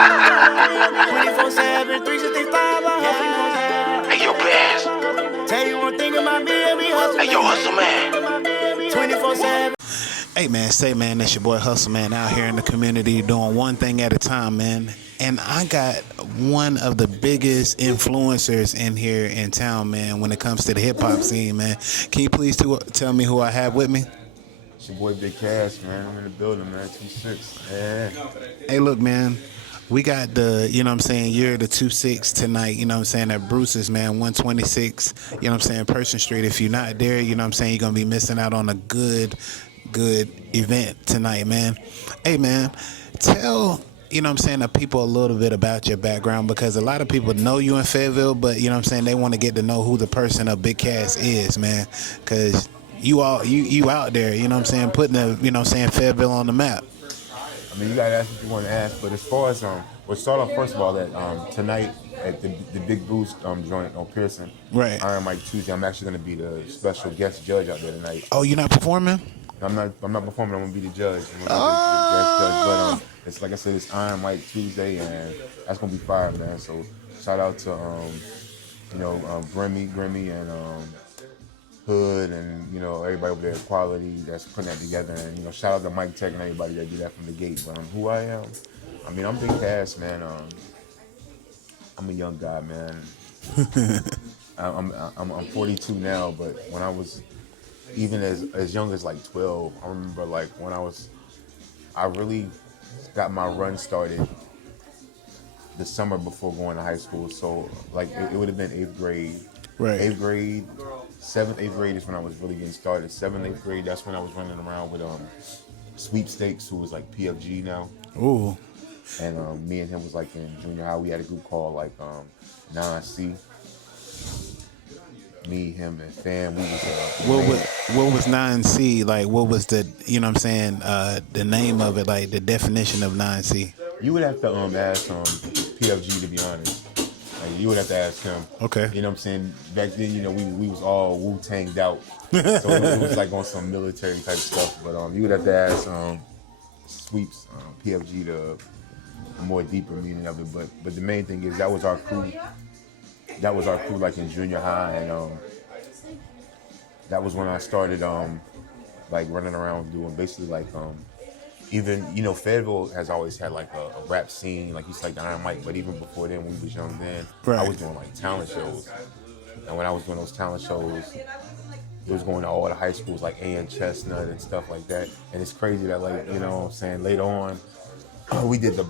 24/7, 365, Hey, yo, Bass. tell you one thing about me, every hustle. Hey, yo, Hustle Man. 24/7. Hey man, say man, that's your boy Hustle Man out here in the community doing one thing at a time, man. And I got one of the biggest influencers in here in town, man, when it comes to the hip hop scene, man. Can you please tell me who I have with me? It's your boy Big Cash, man. I'm in the building, man. 2-6. Yeah. Hey, look, man. We got the, you know what I'm saying, you're the 2-6 tonight, you know what I'm saying, at Bruce's, man, 126, you know what I'm saying, Person Street. If you're not there, you know what I'm saying, you're going to be missing out on a good event tonight, man. Hey, man, tell, you know what I'm saying, the people a little bit about your background, because a lot of people know you in Fayetteville, but, you know what I'm saying, they want to get to know who the person of Big Cass is, man, because you out there, you know what I'm saying, putting the, you know what I'm saying, Fayetteville on the map. I mean, you gotta ask what you want to ask, but as far as we'll start off first of all that tonight at the Big Bruce joint on Pearson, Right. Iron Mike Tuesday. I'm actually gonna be the special guest judge out there tonight. Oh, you're not performing? I'm not performing. I'm gonna be the judge. I'm gonna be the guest judge. But it's like I said, it's Iron Mike Tuesday, and that's gonna be fire, man. So shout out to Grimmy and Hood and everybody over there at Quality that's putting that together, and shout out to Mike Tech and everybody that did that from the gate. But who I am, I mean, I'm Big Cass, man. I'm a young guy, man. I'm 42 now, but when I was even as young as like 12, I remember like when I really got my run started the summer before going to high school. So like it would have been 8th grade. Right. 8th grade, 7th, 8th grade is when I was really getting started. 7th, 8th grade, that's when I was running around with Sweepstakes, who was like PFG now. Ooh. And me and him was like in junior high. We had a group called like 9C. Me, him, and fam. We was What was 9C? Like, what was the, you know what I'm saying, the name of it, like the definition of 9C? You would have to ask PFG, to be honest. Like, you would have to ask him. Okay. You know what I'm saying? Back then, we was all Wu-Tanged out. So it was like on some military type stuff. But you would have to ask Sweeps, PFG, the more deeper meaning of it. But the main thing is that was our crew. That was our crew like in junior high, and that was when I started like running around doing basically like even Fayetteville has always had like a rap scene, like he's like the Iron Mike, but even before then when we was young then, right. I was doing like talent shows. And when I was doing those talent shows, it was going to all the high schools like A and Chestnut and stuff like that. And it's crazy that like, you know what I'm saying, later on we did the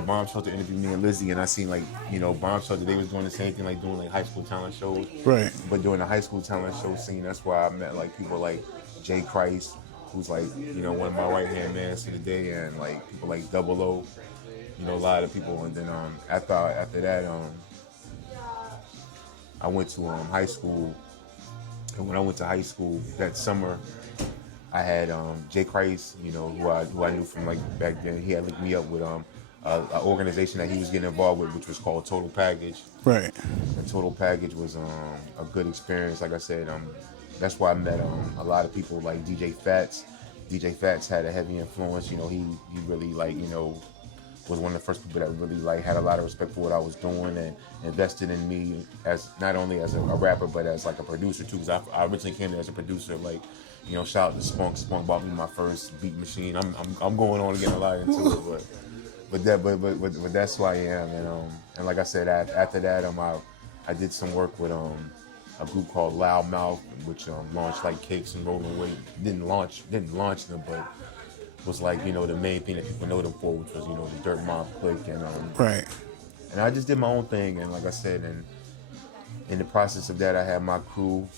Bomb Shelter interview, me and Lizzie, and I seen like, Bomb Shelter, they was doing the same thing, like doing like high school talent shows. Right. But during the high school talent show scene, that's where I met like people like Jay Christ, who's like, one of my right hand mans to the day, and like people like Double O, a lot of people. And then after that, I went to high school, and when I went to high school that summer, I had Jay Christ, who I knew from like back then. He had linked me up with an organization that he was getting involved with, which was called Total Package. Right. And Total Package was a good experience. Like I said, that's why I met a lot of people like DJ Fats. DJ Fats had a heavy influence. He really like was one of the first people that really like had a lot of respect for what I was doing and invested in me as not only as a rapper but as like a producer too. Because I originally came there as a producer. Like, shout out to Spunk. Spunk bought me my first beat machine. I'm going on again a lot into it, but that's who I am. And like I said, after that I did some work with a group called Loud Mouth, which launched like Cakes and Rolling Weight. Didn't launch them, but was like the main thing that people know them for, which was the Dirt Mob Clique, and right. And I just did my own thing, and like I said, and in the process of that, I had my crew,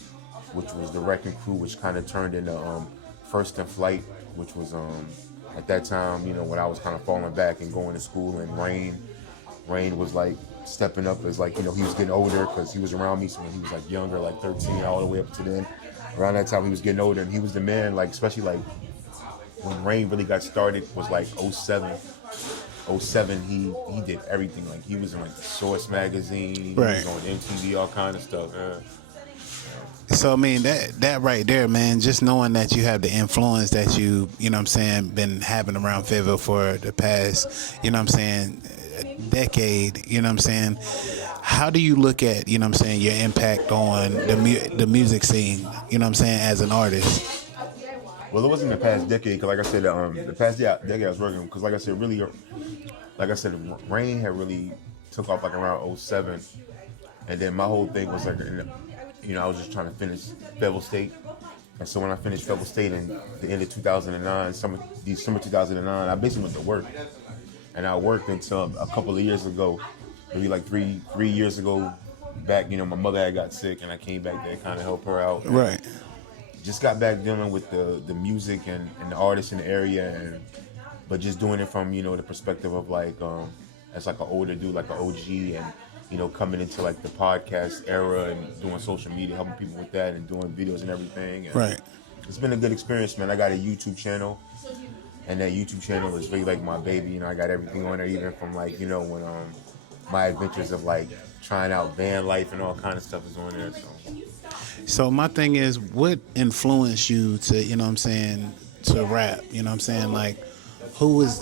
which was the Wrecking Crew, which kind of turned into First in Flight, which was at that time, when I was kind of falling back and going to school, and Rain was like stepping up as like, he was getting older because he was around me. So when he was like younger, like 13, all the way up to then, around that time he was getting older, and he was the man, like especially like when Rain really got started was like 07. 07, he did everything. Like he was in like the Source magazine, he was on MTV, all kind of stuff. So I mean that right there, man, just knowing that you have the influence that you know what I'm saying, been having around Fayetteville for the past, you know what I'm saying, decade, you know what I'm saying, how do you look at, you know what I'm saying, your impact on the music scene, you know what I'm saying, as an artist? Well, it wasn't the past decade, because like I said, the past decade I was working, because like I said, really, like I said, Rain had really took off like around '07, and then my whole thing was like, I was just trying to finish Fayetteville State, and so when I finished Fayetteville State in the end of 2009, December 2009, I basically went to work, and I worked until a couple of years ago, maybe like three years ago, back, my mother had got sick, and I came back there to kind of help her out. Right. Just got back dealing with the music and the artists in the area, but just doing it from the perspective of like as like an older dude, like an OG, and coming into like the podcast era and doing social media, helping people with that and doing videos and everything. And Right. It's been a good experience, man. I got a YouTube channel, and that YouTube channel is really like my baby. I got everything on there, even from like when my adventures of like trying out van life and all kind of stuff is on there. So my thing is, what influenced you to, you know what I'm saying, to rap? You know what I'm saying? Like, who was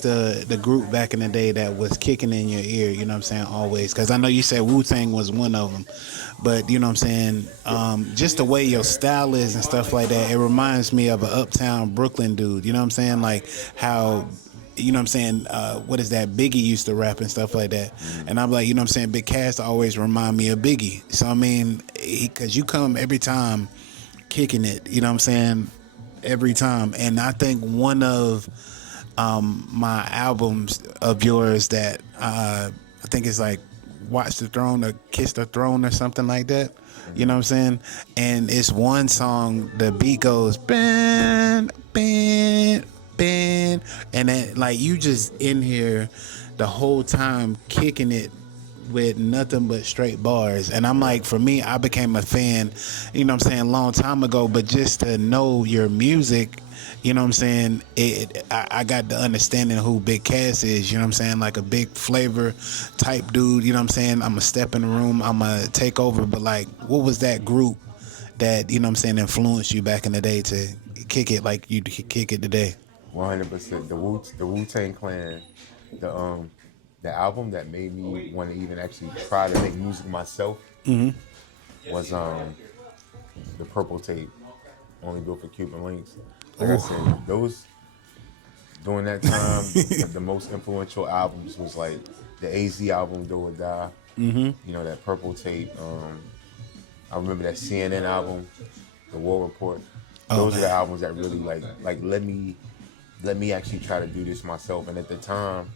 the group back in the day that was kicking in your ear, you know what I'm saying, always? Because I know you said Wu-Tang was one of them. But, you know what I'm saying, just the way your style is and stuff like that, it reminds me of an uptown Brooklyn dude, you know what I'm saying? Like how, you know what I'm saying, what is that, Biggie used to rap and stuff like that. And I'm like, you know what I'm saying, Big Cass always remind me of Biggie. So, I mean, because you come every time kicking it, you know what I'm saying, every time. And I think one of my albums of yours that I think it's like Watch the Throne or Kiss the Throne or something like that. You know what I'm saying? And it's one song, the beat goes, bam, bam, bam. And then, like, you just in here the whole time kicking it with nothing but straight bars. And I'm like, for me, I became a fan, you know what I'm saying, long time ago. But just to know your music, you know what I'm saying, I got the understanding of who Big Cass is, you know what I'm saying, like a big flavor type dude, you know what I'm saying. I'm going to step in the room, I'm going to take over. But like, what was that group that, you know what I'm saying, influenced you back in the day to kick it like you kick it today? 100%. The Wu-Tang Clan, the album that made me want to even actually try to make music myself was the Purple Tape, Only Built for Cuban Links. Like I said, those during that time, the most influential albums was like the AZ album, Do or Die. That Purple Tape. I remember that CNN album, The War Report. Those are the albums that really like let me actually try to do this myself. And at the time,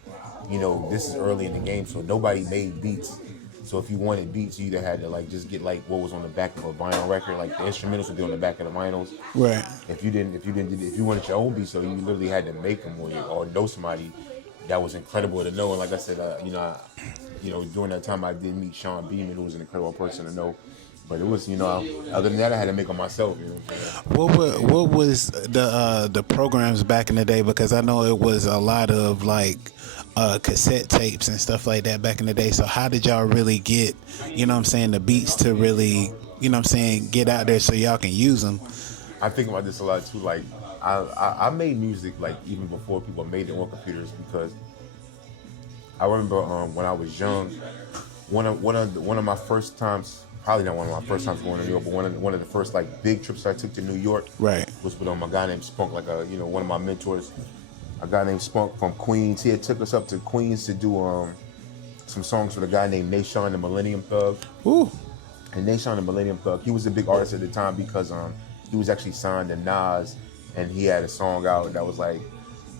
this is early in the game, so nobody made beats. So if you wanted beats, you either had to like just get like what was on the back of a vinyl record, like the instrumentals would be on the back of the vinyls. Right. If you wanted your own beats, so you literally had to make them or know somebody that was incredible to know. And like I said, during that time I did meet Sean Beeman, who was an incredible person to know. But it was, other than that, I had to make them myself. What was the programs back in the day? Because I know it was a lot of like cassette tapes and stuff like that back in the day. So how did y'all really get, you know what I'm saying, the beats to really, you know what I'm saying, get out there so y'all can use them? I think about this a lot too. Like I made music like even before people made their own computers, because I remember when I was young, one of my first times. Probably not one of my first times going to New York, but one of the first like big trips I took to New York. Right. Was with a guy named Spunk, like one of my mentors, a guy named Spunk from Queens. He had took us up to Queens to do some songs with a guy named Nation the Millennium Thug. Ooh. And Nation the Millennium Thug, he was a big artist at the time because he was actually signed to Nas, and he had a song out that was like,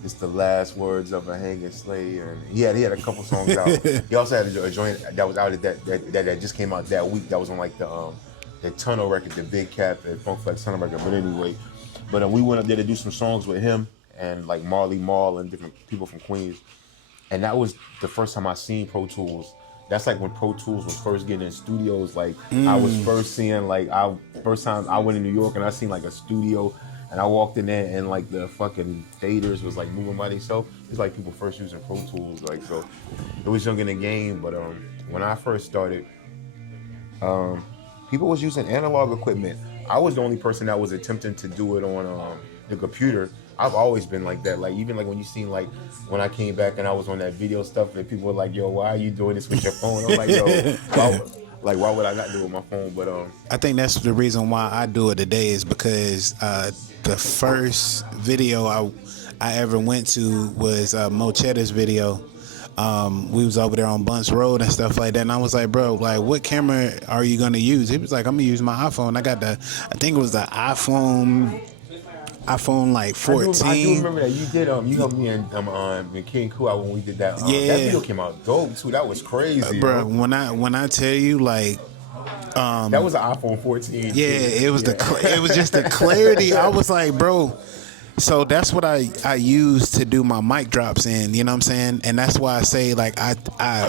"It's the last words of a hanging slave," and he had a couple songs out. He also had a joint that was out that just came out that week. That was on like the Tunnel record, the Big Cap and Funk Flex Tunnel record. But anyway, we went up there to do some songs with him and like Marley Marl and different people from Queens. And that was the first time I seen Pro Tools. That's like when Pro Tools was first getting in studios. Like I was first seeing first time I went to New York and I seen like a studio. And I walked in there and like the fucking faders was like moving by themselves. It's like people first using Pro Tools, like, so it was young in the game. But when I first started, people was using analog equipment. I was the only person that was attempting to do it on the computer, I've always been like that. Like even like when you seen like when I came back and I was on that video stuff and people were like, "Yo, why are you doing this with your phone?" I'm like, "Yo, why would I not do it with my phone?" But I think that's the reason why I do it today is because the first video I ever went to was Mo Cheddar's video. We was over there on Bunts Road and stuff like that, and I was like, bro, like, what camera are you gonna use? He was like, I'm gonna use my iPhone. I got I think it was the iPhone like 14. I do remember that you did. You helped me and King Ku out when we did that. Yeah. That video came out dope too. That was crazy, bro. yo. When I tell you, like, that was an iPhone 14. yeah, it was it was just the clarity. I was like, bro. So that's what I use to do my mic drops in, you know what I'm saying? And that's why I say, like, I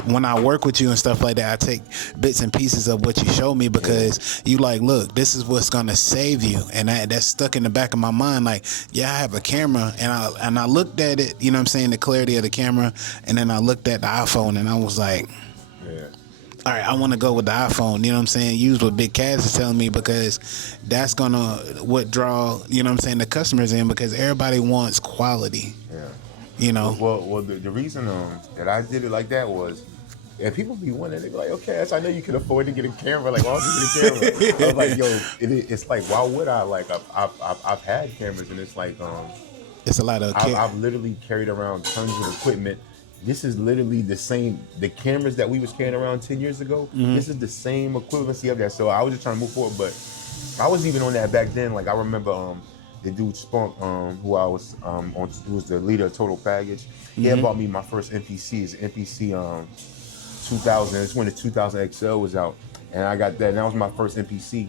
when I work with you and stuff like that, I take bits and pieces of what you show me because you like, look, this is what's gonna save you, and that's stuck in the back of my mind. Like, yeah, I have a camera, and I looked at it, you know what I'm saying, the clarity of the camera, and then I looked at the iPhone, and I was like, Yeah. all right, I want to go with the iPhone, you know what I'm saying? Use what Big Cass is telling me because that's going to what draw, you know what I'm saying, the customers in because everybody wants quality. Yeah. You know? Well, the reason that I did it like that was, and people be wondering, they be like, okay, so I know you can afford to get a camera, like, why don't you get a camera? I was like, yo, it's like, why would I? Like, I've had cameras, and it's like, It's a lot of I've literally carried around tons of equipment. This is literally the same. The cameras that we was carrying around 10 years ago, this is the same equivalency of that. So I was just trying to move forward, but I was even on that back then. Like I remember the dude Spunk, who I was on, who was the leader of Total Package. He had bought me my first MPC. It's MPC 2000. It's when the 2000 XL was out, and I got that. And that was my first MPC.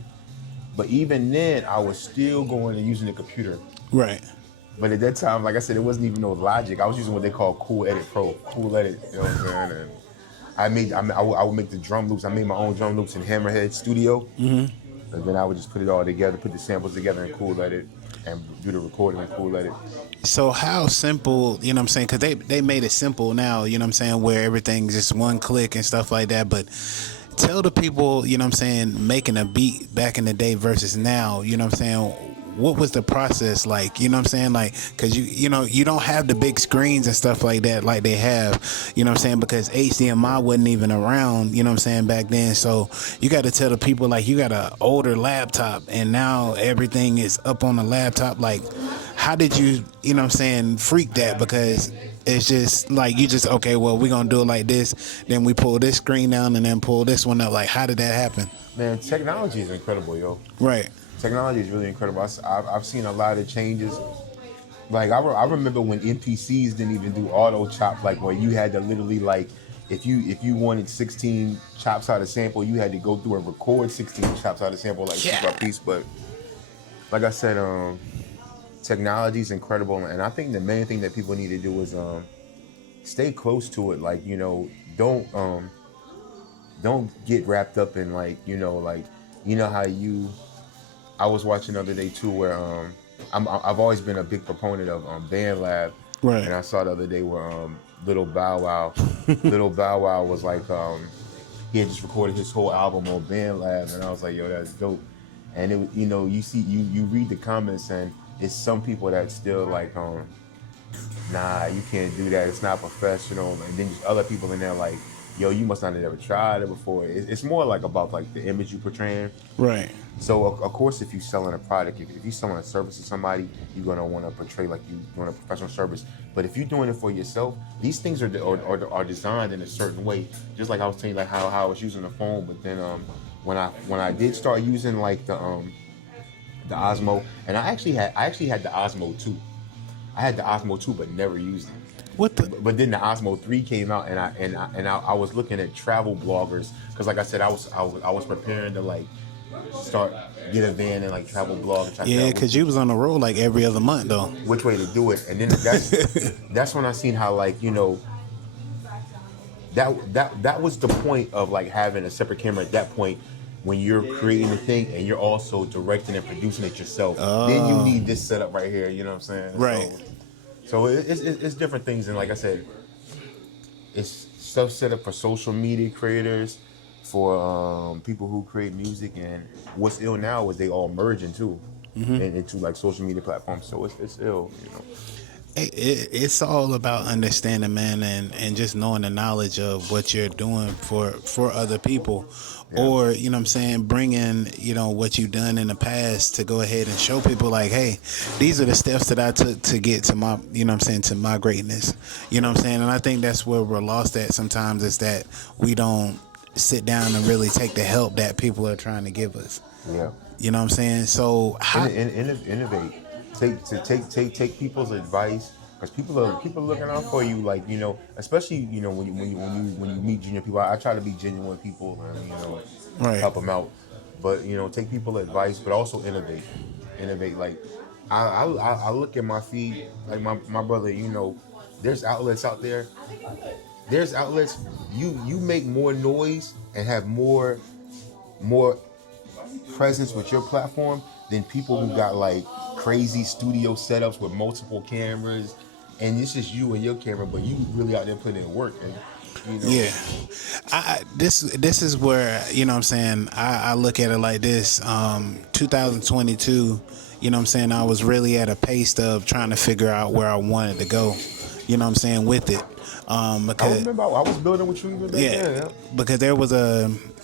But even then, I was still going and using the computer. right. But at that time, like I said, it wasn't even no Logic. I was using what they call Cool Edit Pro, Cool Edit. You know what I'm saying? And I would make the drum loops. I made my own drum loops in Hammerhead Studio, and then I would just put it all together, put the samples together in Cool Edit, and do the recording in Cool Edit. So how simple, you know what I'm saying? Because they made it simple now, you know what I'm saying, where everything's just one click and stuff like that. But tell the people, you know what I'm saying, making a beat back in the day versus now, you know what I'm saying? What was the process like? You know what I'm saying? Like, because you know, you don't have the big screens and stuff like that like they have, you know what I'm saying? Because HDMI wasn't even around, you know what I'm saying, back then. So you got to tell the people, like, you got an older laptop and now everything is up on the laptop. Like, how did you know what I'm saying, freak that? Because it's just like, you just, okay, well, we're going to do it like this. Then we pull this screen down and then pull this one up. Like, how did that happen? Man, technology is incredible, yo. Right. Technology is really incredible. I've seen a lot of changes. Like I remember when NPCs didn't even do auto chop, like where you had to literally, like, if you wanted 16 chops out of sample, you had to go through and record 16 chops out of sample, like piece by piece. But like I said, technology is incredible, and I think the main thing that people need to do is stay close to it. Like, you know, don't get wrapped up in, like, you know how I was watching the other day too, where I've always been a big proponent of BandLab, right? And I saw the other day where Little Bow Wow was like, he had just recorded his whole album on BandLab, and I was like, yo, that's dope. And it, you know, you read the comments, and it's some people that still like, nah, you can't do that, it's not professional, and then other people in there like, yo, you must not have ever tried it before. It's more like about like the image you're portraying. Right. So of course, if you're selling a product, if you're selling a service to somebody, you're gonna want to portray like you're doing a professional service. But if you're doing it for yourself, these things are designed in a certain way. Just like I was telling you, like how I was using the phone. But then when I did start using like the Osmo, and I actually had the Osmo 2. I had the Osmo 2, but never used it. What the? But then the Osmo 3 came out, and I was looking at travel bloggers, because like I said, I was preparing to like get a van and like travel blog. Yeah, because you was on the road like every other month though. Which way to do it, and then that's when I seen how, like, you know, that was the point of like having a separate camera at that point. When you're creating the thing and you're also directing and producing it yourself, then you need this setup right here. You know what I'm saying? Right. So it's different things, and like I said, it's stuff set up for social media creators, for people who create music, and what's ill now is they all merging too. into like social media platforms. So it's ill, you know. It's all about understanding, man, and just knowing the knowledge of what you're doing for other people, or you know what I'm saying, bringing what you've done in the past to go ahead and show people like, hey, these are the steps that I took to get to my to my greatness. You know what I'm saying? And I think that's where we're lost at sometimes, is that we don't sit down and really take the help that people are trying to give us. Yeah. You know what I'm saying? So Innovate. Take people's advice, because people are looking out for you, like, especially when you meet junior people. I try to be genuine with people and right. help them out, but take people's advice, but also innovate. Like I look at my feed, like my brother. There's outlets out there. There's outlets. You make more noise and have more presence with your platform than people who got like crazy studio setups with multiple cameras, and it's just you and your camera, but you really out there putting in work. And yeah, this is where what I'm saying, I look at it like this. 2022, what I'm saying, I was really at a pace of trying to figure out where I wanted to go, what I'm saying, with it. Because I remember I was building with you even back then. Yeah. Because there was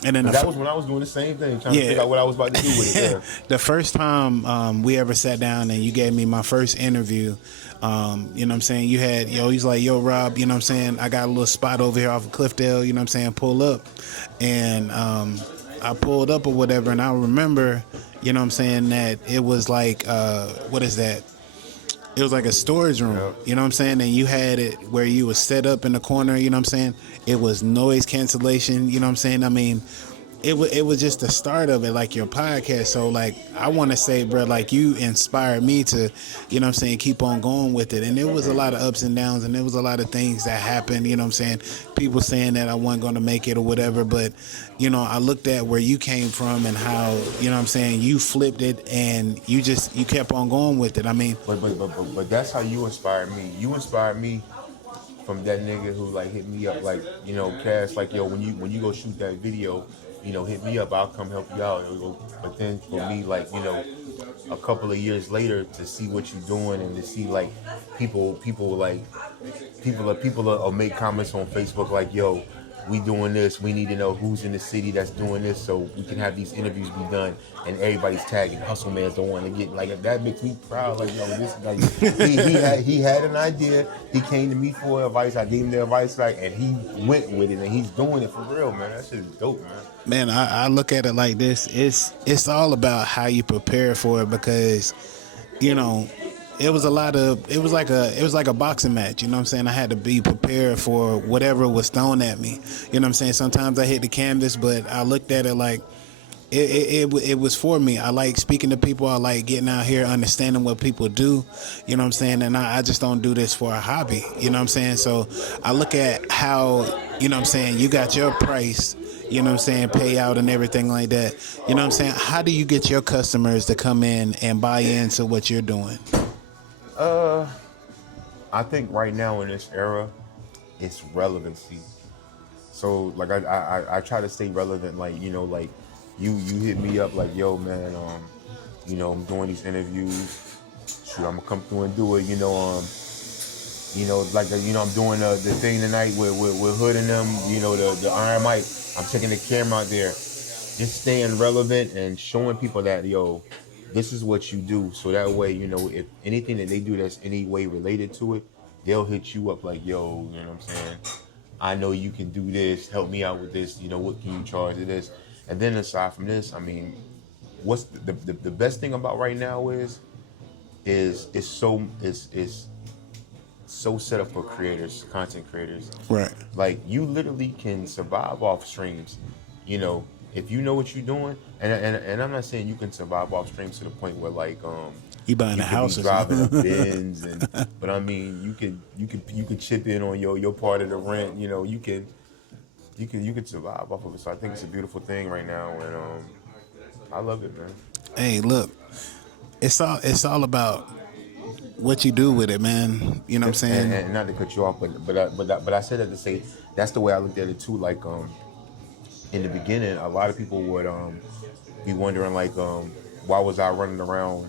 and then that was when I was doing the same thing, trying to figure out what I was about to do with it. Yeah. The first time we ever sat down and you gave me my first interview, what I'm saying, you had, he's like, yo, Rob, what I'm saying, I got a little spot over here off of Cliffdale, what I'm saying, pull up. And I pulled up or whatever, and I remember, what I'm saying, that it was like, what is that? It was like a storage room, what I'm saying? And you had it where you was set up in the corner, what I'm saying? It was noise cancellation, what I'm saying? I mean, it was just the start of it, like your podcast. So, like, I want to say, bro, like, you inspired me to, what I'm saying, keep on going with it. And there was a lot of ups and downs, and there was a lot of things that happened, what I'm saying? People saying that I wasn't going to make it or whatever. But, I looked at where you came from and how, what I'm saying, you flipped it and you kept on going with it. I mean. But that's how you inspired me. You inspired me from that nigga who, like, hit me up, like, Cass, like, yo, when you go shoot that video, hit me up, I'll come help you out. But then for me, like, a couple of years later, to see what you're doing and to see, like, people will make comments on Facebook like, yo, we doing this, we need to know who's in the city that's doing this so we can have these interviews be done, and everybody's tagging Hustle Man's the one to get, like, that makes me proud. Like, this, like, he had an idea, he came to me for advice, I gave him the advice, like, and he went with it, and he's doing it for real, man. That shit is dope, man. Man, I look at it like this. It's all about how you prepare for it, because, it was like a boxing match, what I'm saying? I had to be prepared for whatever was thrown at me. What I'm saying? Sometimes I hit the canvas, but I looked at it like it was for me. I like speaking to people. I like getting out here, understanding what people do. What I'm saying? And I just don't do this for a hobby. What I'm saying? So I look at how, what I'm saying, you got your price, what I'm saying, payout and everything like that. What I'm saying? How do you get your customers to come in and buy into what you're doing? I think right now in this era, it's relevancy. So, like, I try to stay relevant. Like, like you hit me up like, yo, man, I'm doing these interviews. Shoot, I'm gonna come through and do it. Like, I'm doing the thing tonight with Hood and them. The Iron Mike. I'm taking the camera out there, just staying relevant and showing people that, yo, this is what you do. So that way, if anything that they do that's any way related to it, they'll hit you up like, yo, what I'm saying? I know you can do this. Help me out with this. What can you charge to this? And then aside from this, I mean, what's the best thing about right now is so set up for creators, content creators. Right. Like, you literally can survive off streams, if you know what you're doing. And I'm not saying you can survive off streams to the point where, like, you buying a house, driving a Benz, but I mean, you could chip in on your part of the rent. You can survive off of it. So I think it's a beautiful thing right now, and I love it, man. Hey, look, it's all about what you do with it, man. You know what I'm saying? And not to cut you off, but I said that to say that's the way I looked at it too. Like, in the beginning, a lot of people would be wondering, like, why was I running around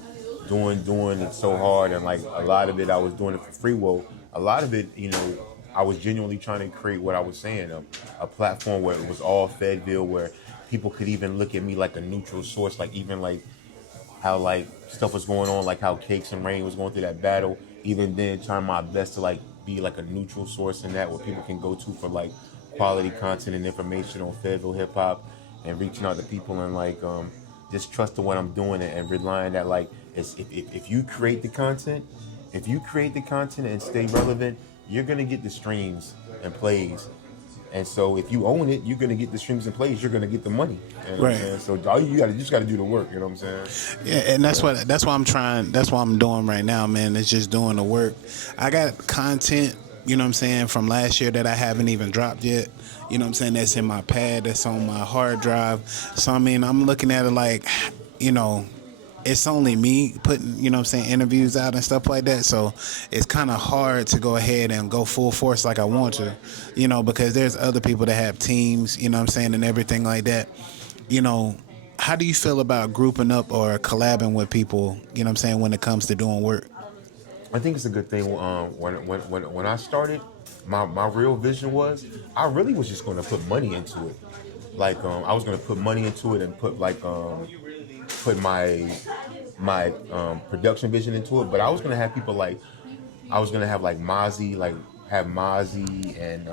doing it so hard, and like a lot of it I was doing it for free. Well, a lot of it, I was genuinely trying to create what I was saying, a platform where it was all Fayetteville, where people could even look at me like a neutral source, like even like how like stuff was going on, like how Cakes and Rain was going through that battle. Even then, trying my best to like be like a neutral source in that, where people can go to for like quality content and information on Fayetteville hip hop, and reaching out to people and like just trusting what I'm doing, and relying that like if you create the content, and stay relevant, you're gonna get the streams and plays. And so if you own it, you're gonna get the streams and plays. You're gonna get the money. Right. And so all you just gotta do the work. You know what I'm saying? Yeah, and that's what I'm trying. That's what I'm doing right now, man. It's just doing the work. I got content, you know what I'm saying, from last year that I haven't even dropped yet. You know what I'm saying? That's in my pad. That's on my hard drive. So I mean, I'm looking at it like, it's only me putting, you know what I'm saying, interviews out and stuff like that. So it's kind of hard to go ahead and go full force like I want to, because there's other people that have teams, you know what I'm saying, and everything like that. How do you feel about grouping up or collabing with people, you know what I'm saying, when it comes to doing work? I think it's a good thing. When I started, my real vision was I really was just going to put money into it. Like I was going to put money into it and put like put my production vision into it. But I was going to have people like like Mozzie, like have Mozzie and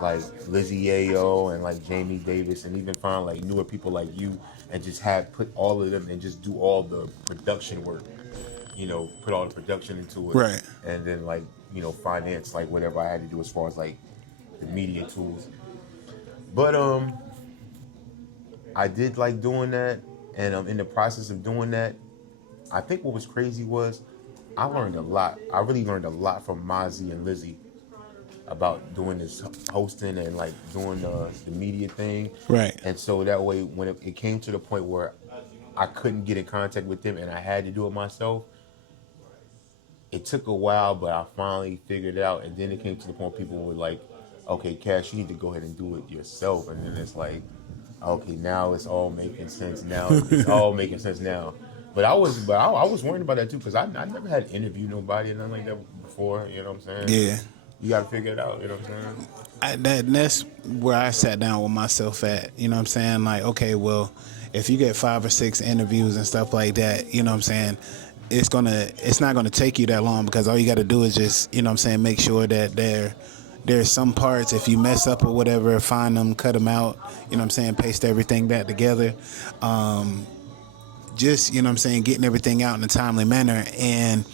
like Lizzie Ayo and like Jamie Davis, and even find like newer people like you, and just put all of them and just do all the production work. Put all the production into it, right? And then like finance like whatever I had to do as far as like the media tools. But I did like doing that, and in the process of doing that, I think what was crazy was I learned a lot. I really learned a lot from Mozzie and Lizzie about doing this hosting and like doing the media thing, right? And so that way, when it came to the point where I couldn't get in contact with them and I had to do it myself, it took a while, but I finally figured it out. And then it came to the point people were like, okay, Cash, you need to go ahead and do it yourself. And then it's like, okay, now it's all making sense now. But I was worried about that too, because I never had interviewed nobody and nothing like that before. You know what I'm saying? Yeah. You got to figure it out. You know what I'm saying? That's where I sat down with myself at. You know what I'm saying? Like, okay, well, if you get 5 or 6 interviews and stuff like that, you know what I'm saying, it's not gonna take you that long, because all you got to do is just, you know what I'm saying, make sure that there's some parts, if you mess up or whatever, find them, cut them out, you know what I'm saying, paste everything back together. Just, you know what I'm saying, getting everything out in a timely manner. And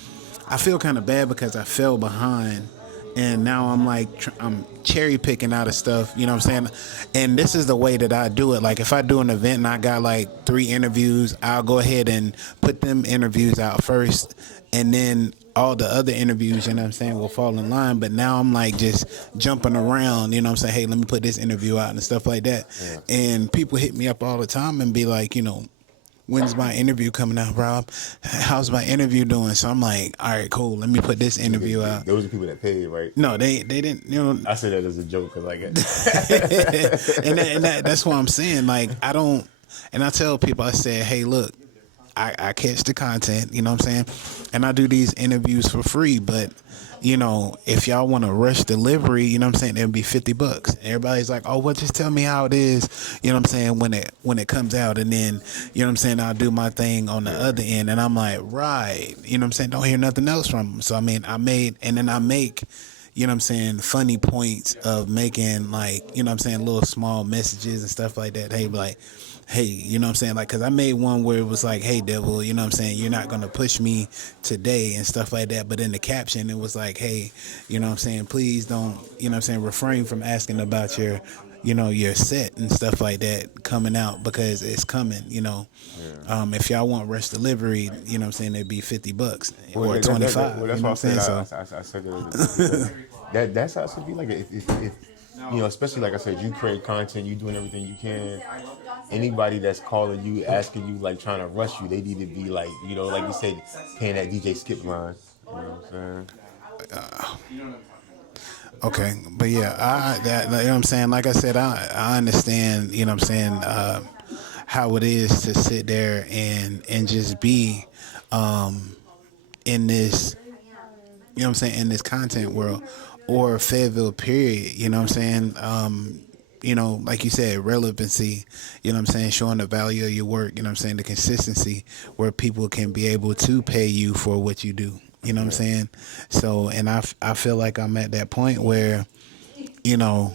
I feel kind of bad because I fell behind. And now I'm like, I'm cherry picking out of stuff, you know what I'm saying? And this is the way that I do it. Like if I do an event and I got like 3 interviews, I'll go ahead and put them interviews out first. And then all the other interviews, you know what I'm saying, will fall in line. But now I'm like just jumping around, you know what I'm saying? Hey, let me put this interview out and stuff like that. Yeah. And people hit me up all the time and be like, when's my interview coming out, Rob? How's my interview doing? So I'm like, all right, cool. Let me put this interview out. Those are people that paid, right? No, they didn't. I said that as a joke because I get. and that's what I'm saying. Like I don't, and I tell people, I say, hey, look, I catch the content, you know what I'm saying, and I do these interviews for free, but. If y'all want to rush delivery, you know what I'm saying, it'll be $50. Everybody's like, oh, well, just tell me how it is, you know what I'm saying, when it comes out. And then, you know what I'm saying, I'll do my thing on the other end. And I'm like, right, you know what I'm saying, don't hear nothing else from them. So, I mean, I make, you know what I'm saying, funny points of making, like, you know what I'm saying, little small messages and stuff like that. Hey, you know what I'm saying? Like, because I made one where it was like, hey, devil, you know what I'm saying? You're not going to push me today and stuff like that. But in the caption, it was like, hey, you know what I'm saying? Please don't, you know what I'm saying? Refrain from asking about your set and stuff like that coming out, because it's coming, Yeah. If y'all want rush delivery, you know what I'm saying? It'd be $50 or 25. Well, that's what I'm saying. I said that's how it should be. Like, if especially like I said, you create content, you doing everything you can. Anybody that's calling you, asking you, like trying to rush you, they need to be like, like you said, paying that DJ Skip line. You know what I'm saying? Okay, but yeah, you know what I'm saying. Like I said, I understand. You know what I'm saying, how it is to sit there and just be in this, you know what I'm saying, in this content world, or Fayetteville period, you know what I'm saying? You know, like you said, relevancy, you know what I'm saying, showing the value of your work, you know what I'm saying, the consistency where people can be able to pay you for what you do. You know what I'm saying? So, and I feel like I'm at that point where, you know,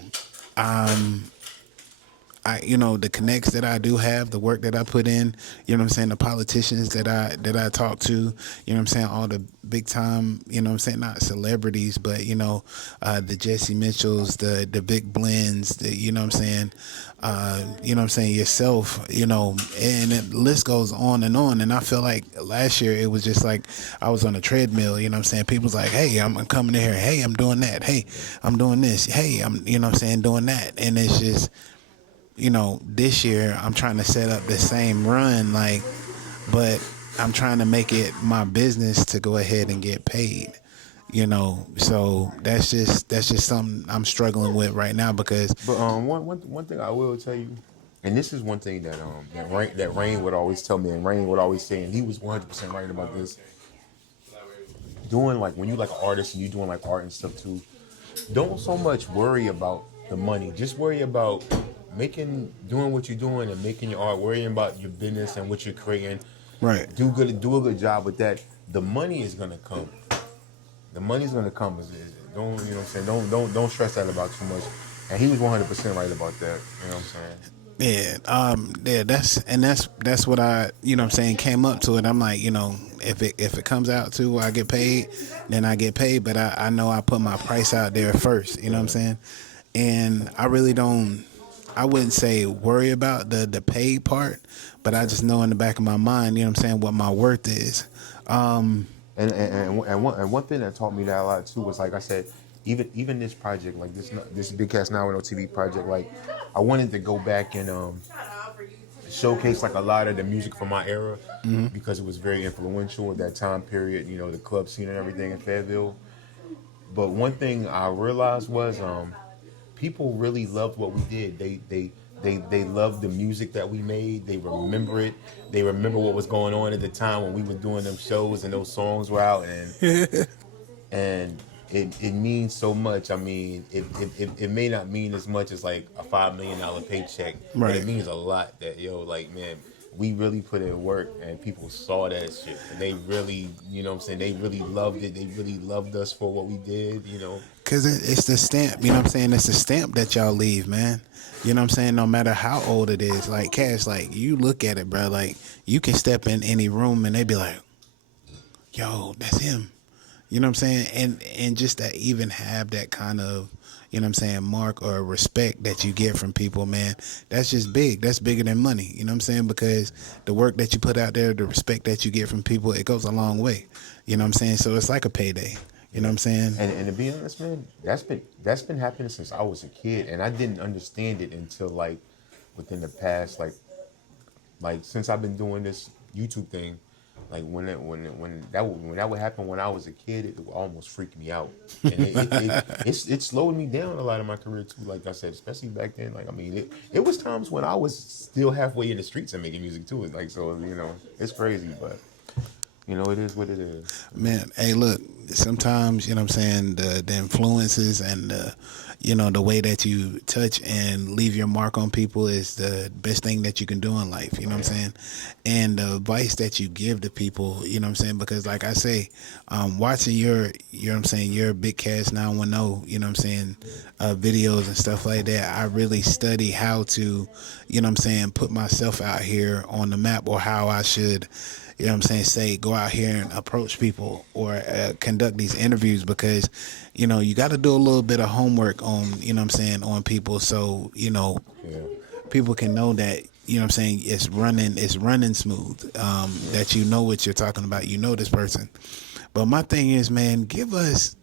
you know, the connects that I do have, the work that I put in, you know what I'm saying, the politicians that I talk to, you know what I'm saying, all the big time, you know what I'm saying, not celebrities, but, you know, the Jesse Mitchells, the Big Blends, you know what I'm saying, you know what I'm saying, yourself, you know, and the list goes on. And I feel like last year it was just like I was on a treadmill, you know what I'm saying, people's like, hey, I'm coming in here, hey, I'm doing that, hey, I'm doing this, hey, I'm, you know what I'm saying, doing that. And it's just, you know, this year I'm trying to set up the same run, like, but I'm trying to make it my business to go ahead and get paid, you know. So that's just something I'm struggling with right now because. But one thing I will tell you, and this is one thing that Rain would always tell me, and Rain would always say, and he was 100% right about this. Doing like when you like an artist and you doing like art and stuff too, don't so much worry about the money. Just worry about doing what you're doing and making your art. Worrying about your business and what you're creating. Right. Do a good job with that. The money is gonna come. The money's gonna come. Don't, you know what I'm saying? Don't stress that about too much. And he was 100% right about that. You know what I'm saying? Yeah, that's what I, you know what I'm saying, came up to it. I'm like, you know, if it comes out to where I get paid, then I get paid, but I know I put my price out there first, you know what I'm saying? And I really don't, I wouldn't say worry about the paid part, but I just know in the back of my mind, you know what I'm saying, what my worth is. And one thing that taught me that a lot too was, like I said, even this project, like this Big Cast Now with No TV project, like I wanted to go back and showcase like a lot of the music from my era, because it was very influential at that time period, you know, the club scene and everything in Fayetteville. But one thing I realized was people really loved what we did. They loved the music that we made. They remember it. They remember what was going on at the time when we were doing them shows and those songs were out, and it means so much. I mean, it may not mean as much as like a $5 million paycheck, Right. but it means a lot that, like, man, we really put in work and people saw that shit and they really, you know what I'm saying, they really loved it. They really loved us for what we did, you know. Cause it's the stamp, you know what I'm saying? It's the stamp that y'all leave, man. You know what I'm saying? No matter how old it is, like Cash, like you look at it, bro. Like you can step in any room and they be like, "Yo, that's him." You know what I'm saying? And just to even have that kind of, you know what I'm saying, mark or respect that you get from people, man, that's just big. That's bigger than money. You know what I'm saying? Because the work that you put out there, the respect that you get from people, it goes a long way. You know what I'm saying? So it's like a payday. You know what I'm saying? And to be honest, man, that's been happening since I was a kid, and I didn't understand it until like within the past like since I've been doing this YouTube thing. Like when that would happen when I was a kid, it would almost freak me out, and it slowed me down a lot in my career too. Like I said, especially back then. Like I mean, it was times when I was still halfway in the streets and making music too. Like so, you know, it's crazy, but. You know, it is what it is. Man, hey, look, sometimes, you know what I'm saying, the influences and, you know, the way that you touch and leave your mark on people is the best thing that you can do in life, you know what I'm saying? And the advice that you give to people, you know what I'm saying? Because like I say, watching your, you know what I'm saying, your Big Cast 910, you know what I'm saying, videos and stuff like that, I really study how to, you know what I'm saying, put myself out here on the map, or how I should, you know what I'm saying, say, go out here and approach people or conduct these interviews, because, you know, you got to do a little bit of homework on, you know what I'm saying, on people, so, you know, people can know that, you know what I'm saying, it's running smooth, that you know what you're talking about, you know this person. But my thing is, man, give us,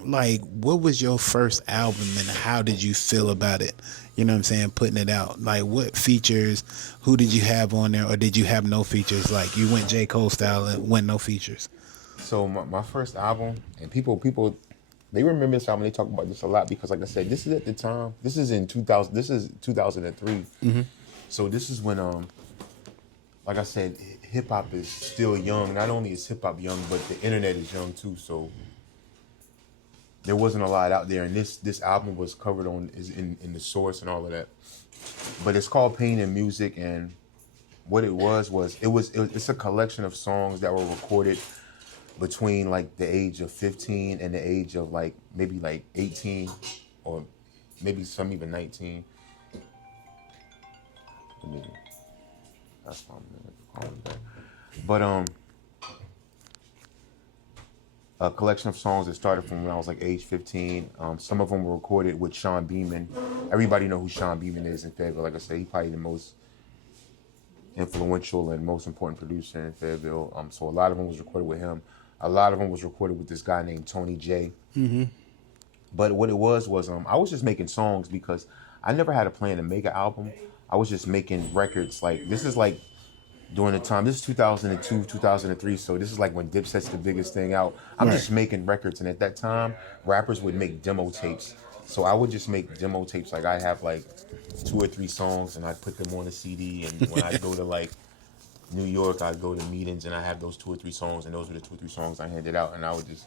like, what was your first album and how did you feel about it? You know what I'm saying, putting it out. Like, what features, who did you have on there, or did you have no features? Like, you went J. Cole style and went no features. So my first album, and people, they remember this album, they talk about this a lot, because like I said, this is at the time, this is in 2000, this is 2003. So this is when like I said, hip hop is still young. Not only is hip hop young, but the internet is young too. So there wasn't a lot out there, and this album was covered is in the source and all of that. But it's called Pain and Music, and what it was it's a collection of songs that were recorded between like the age of 15 and the age of like maybe like 18 or maybe some even 19. That's fine. But a collection of songs that started from when I was like age 15. Some of them were recorded with Sean Beeman. Everybody know who Sean Beeman is in Fayetteville. Like I said, he's probably the most influential and most important producer in Fayetteville. So a lot of them was recorded with him. A lot of them was recorded with this guy named Tony J. Mm-hmm. But what it was I was just making songs because I never had a plan to make an album. I was just making records. Like, this is like during the time, this is 2002, 2003, so this is like when Dipset's the biggest thing out. I'm just making records, and at that time, rappers would make demo tapes. So I would just make demo tapes. Like, I'd have like 2 or 3 songs, and I'd put them on a CD, and when I go to like New York, I'd go to meetings, and I have those 2 or 3 songs, and those were the 2 or 3 songs I handed out, and I would just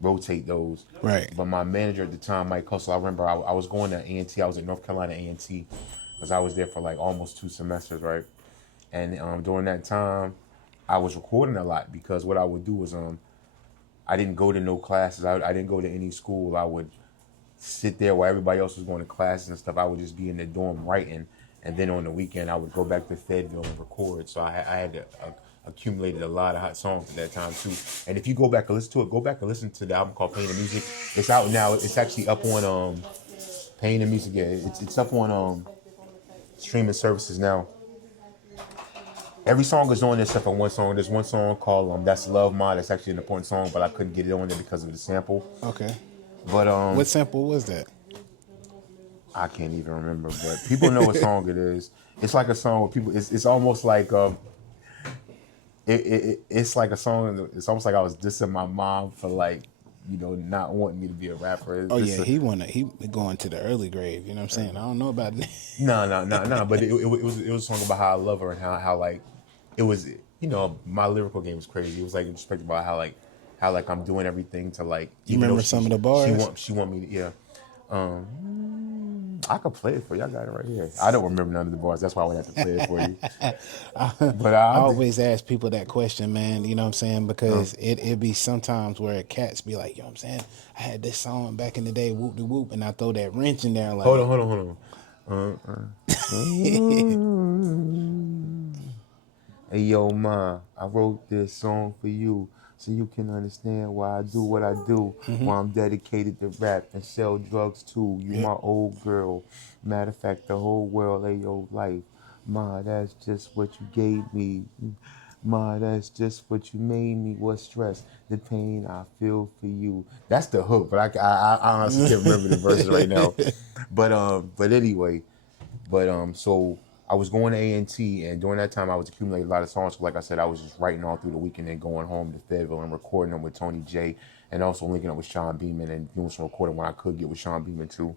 rotate those. Right. But my manager at the time, Mike Hustle, I remember I was going to A&T. I was at North Carolina A&T because I was there for like almost 2 semesters, right? And during that time, I was recording a lot because what I would do was I didn't go to no classes. I didn't go to any school. I would sit there while everybody else was going to classes and stuff. I would just be in the dorm writing, and then on the weekend I would go back to Fayetteville and record. So I had accumulated a lot of hot songs at that time too. And if you go back and listen to it, go back and listen to the album called Pain and Music. It's out now. It's actually up on Pain and Music. Yeah, it's up on streaming services now. Every song is on there except for one song. There's one song called That's Love Ma. That's actually an important song, but I couldn't get it on there because of the sample. Okay. But what sample was that? I can't even remember, but people know what song it is. It's like a song where people. It's almost like it's like a song. It's almost like I was dissing my mom for like, not wanting me to be a rapper. He going to the early grave. You know what I'm saying? I don't know about that. No. But it was a song about how I love her and how like it was. My lyrical game was crazy. It was like introspective about how I'm doing everything to like. You remember some of the bars? She want me to, yeah. I could play it for you. I got it right here. I don't remember none of the bars. That's why I would have to play it for you. But I always ask people that question, man. You know what I'm saying? Because it be sometimes where cats be like, you know what I'm saying? I had this song back in the day, whoop de whoop, and I throw that wrench in there. Like, hold on. Hey, yo, ma, I wrote this song for you so you can understand why I do what I do. Why I'm dedicated to rap and sell drugs too. You my old girl. Matter of fact, the whole world ain't your life. Ma, that's just what you gave me. Ma, that's just what you made me. What stress, the pain I feel for you. That's the hook, but I honestly can't remember the verses right now. But anyway, so I was going to A&T, and during that time, I was accumulating a lot of songs. So like I said, I was just writing all through the weekend and going home to Fayetteville and recording them with Tony J, and also linking up with Sean Beeman and doing some recording when I could get with Sean Beeman too.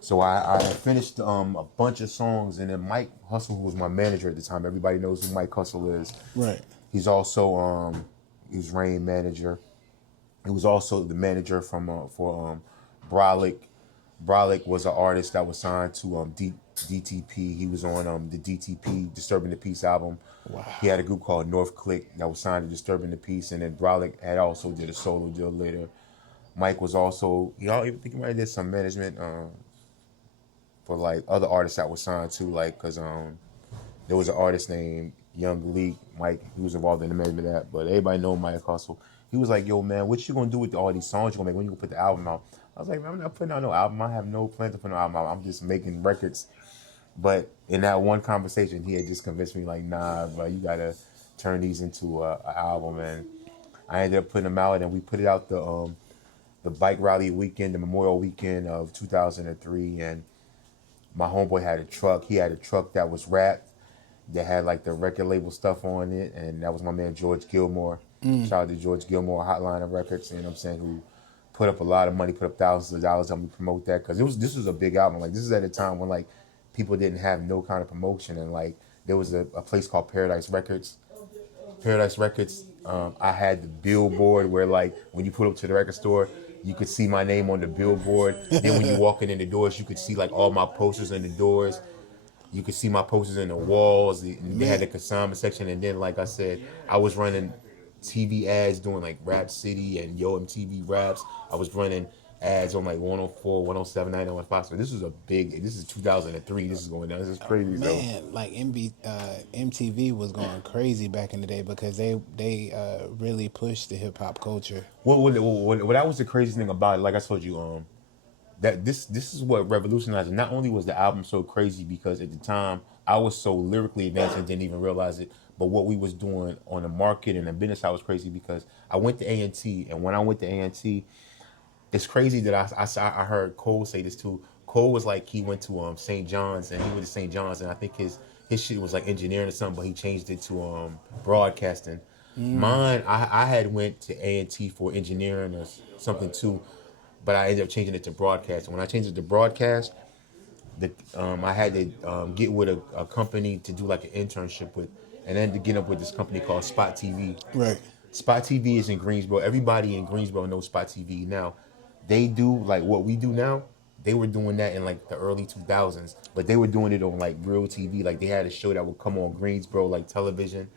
So I finished a bunch of songs, and then Mike Hustle, who was my manager at the time, everybody knows who Mike Hustle is. Right. He's also he's Rain manager. He was also the manager for Brolic. Brolic was an artist that was signed to DTP. He was on the DTP Disturbing the Peace album. Wow. He had a group called North Click that was signed to Disturbing the Peace, and then Brolic had also did a solo deal later. Mike was also, I think he might have did some management for like other artists that were signed too, like because there was an artist named Young Leak. Mike, he was involved in the management of that, but everybody know Mike Hustle. He was like, yo, man, what you gonna do with all these songs you gonna make? When you gonna put the album out? I was like, man, I'm not putting out no album. I have no plans to put no album out. I'm just making records. But in that one conversation, he had just convinced me, like, nah, bro, you gotta turn these into an album. And I ended up putting them out, and we put it out the bike rally weekend, the Memorial weekend of 2003. And my homeboy had a truck. He had a truck that was wrapped, that had like the record label stuff on it, and that was my man George Gilmore. Shout out to George Gilmore, Hotline of Records, you know what I'm saying, who put up a lot of money, put up thousands of dollars on me to promote that, because this was a big album. Like, this is at a time when like people didn't have no kind of promotion, and like there was a place called Paradise Records. Paradise Records. I had the billboard where like when you put up to the record store, you could see my name on the billboard. Then when you walking in the doors, you could see like all my posters in the doors. You could see my posters in the walls. They had the consignment section, and then like I said, I was running TV ads doing like Rap City and Yo MTV Raps. I was running ads on like 104, 107, 905. So this was a big. This is 2003. This is going down. This is crazy. Man, like MTV was going crazy back in the day because they really pushed the hip hop culture. What that was the craziest thing about it. Like I told you, that this is what revolutionized it. Not only was the album so crazy because at the time I was so lyrically advanced and didn't even realize it, but what we was doing on the market and the business side was crazy because I went to A&T, and when I went to A&T, it's crazy that I heard Cole say this too. Cole was like he went to St. John's, and he went to St. John's, and I think his shit was like engineering or something, but he changed it to broadcasting. Mine, I had went to A&T for engineering or something too, but I ended up changing it to broadcast. When I changed it to broadcast, I had to get with a company to do like an internship with, and then to get up with this company called Spot TV. Right. Spot TV is in Greensboro. Everybody in Greensboro knows Spot TV now. They do like what we do now. They were doing that in like the early 2000s, but they were doing it on like real TV. Like they had a show that would come on Greensboro like television.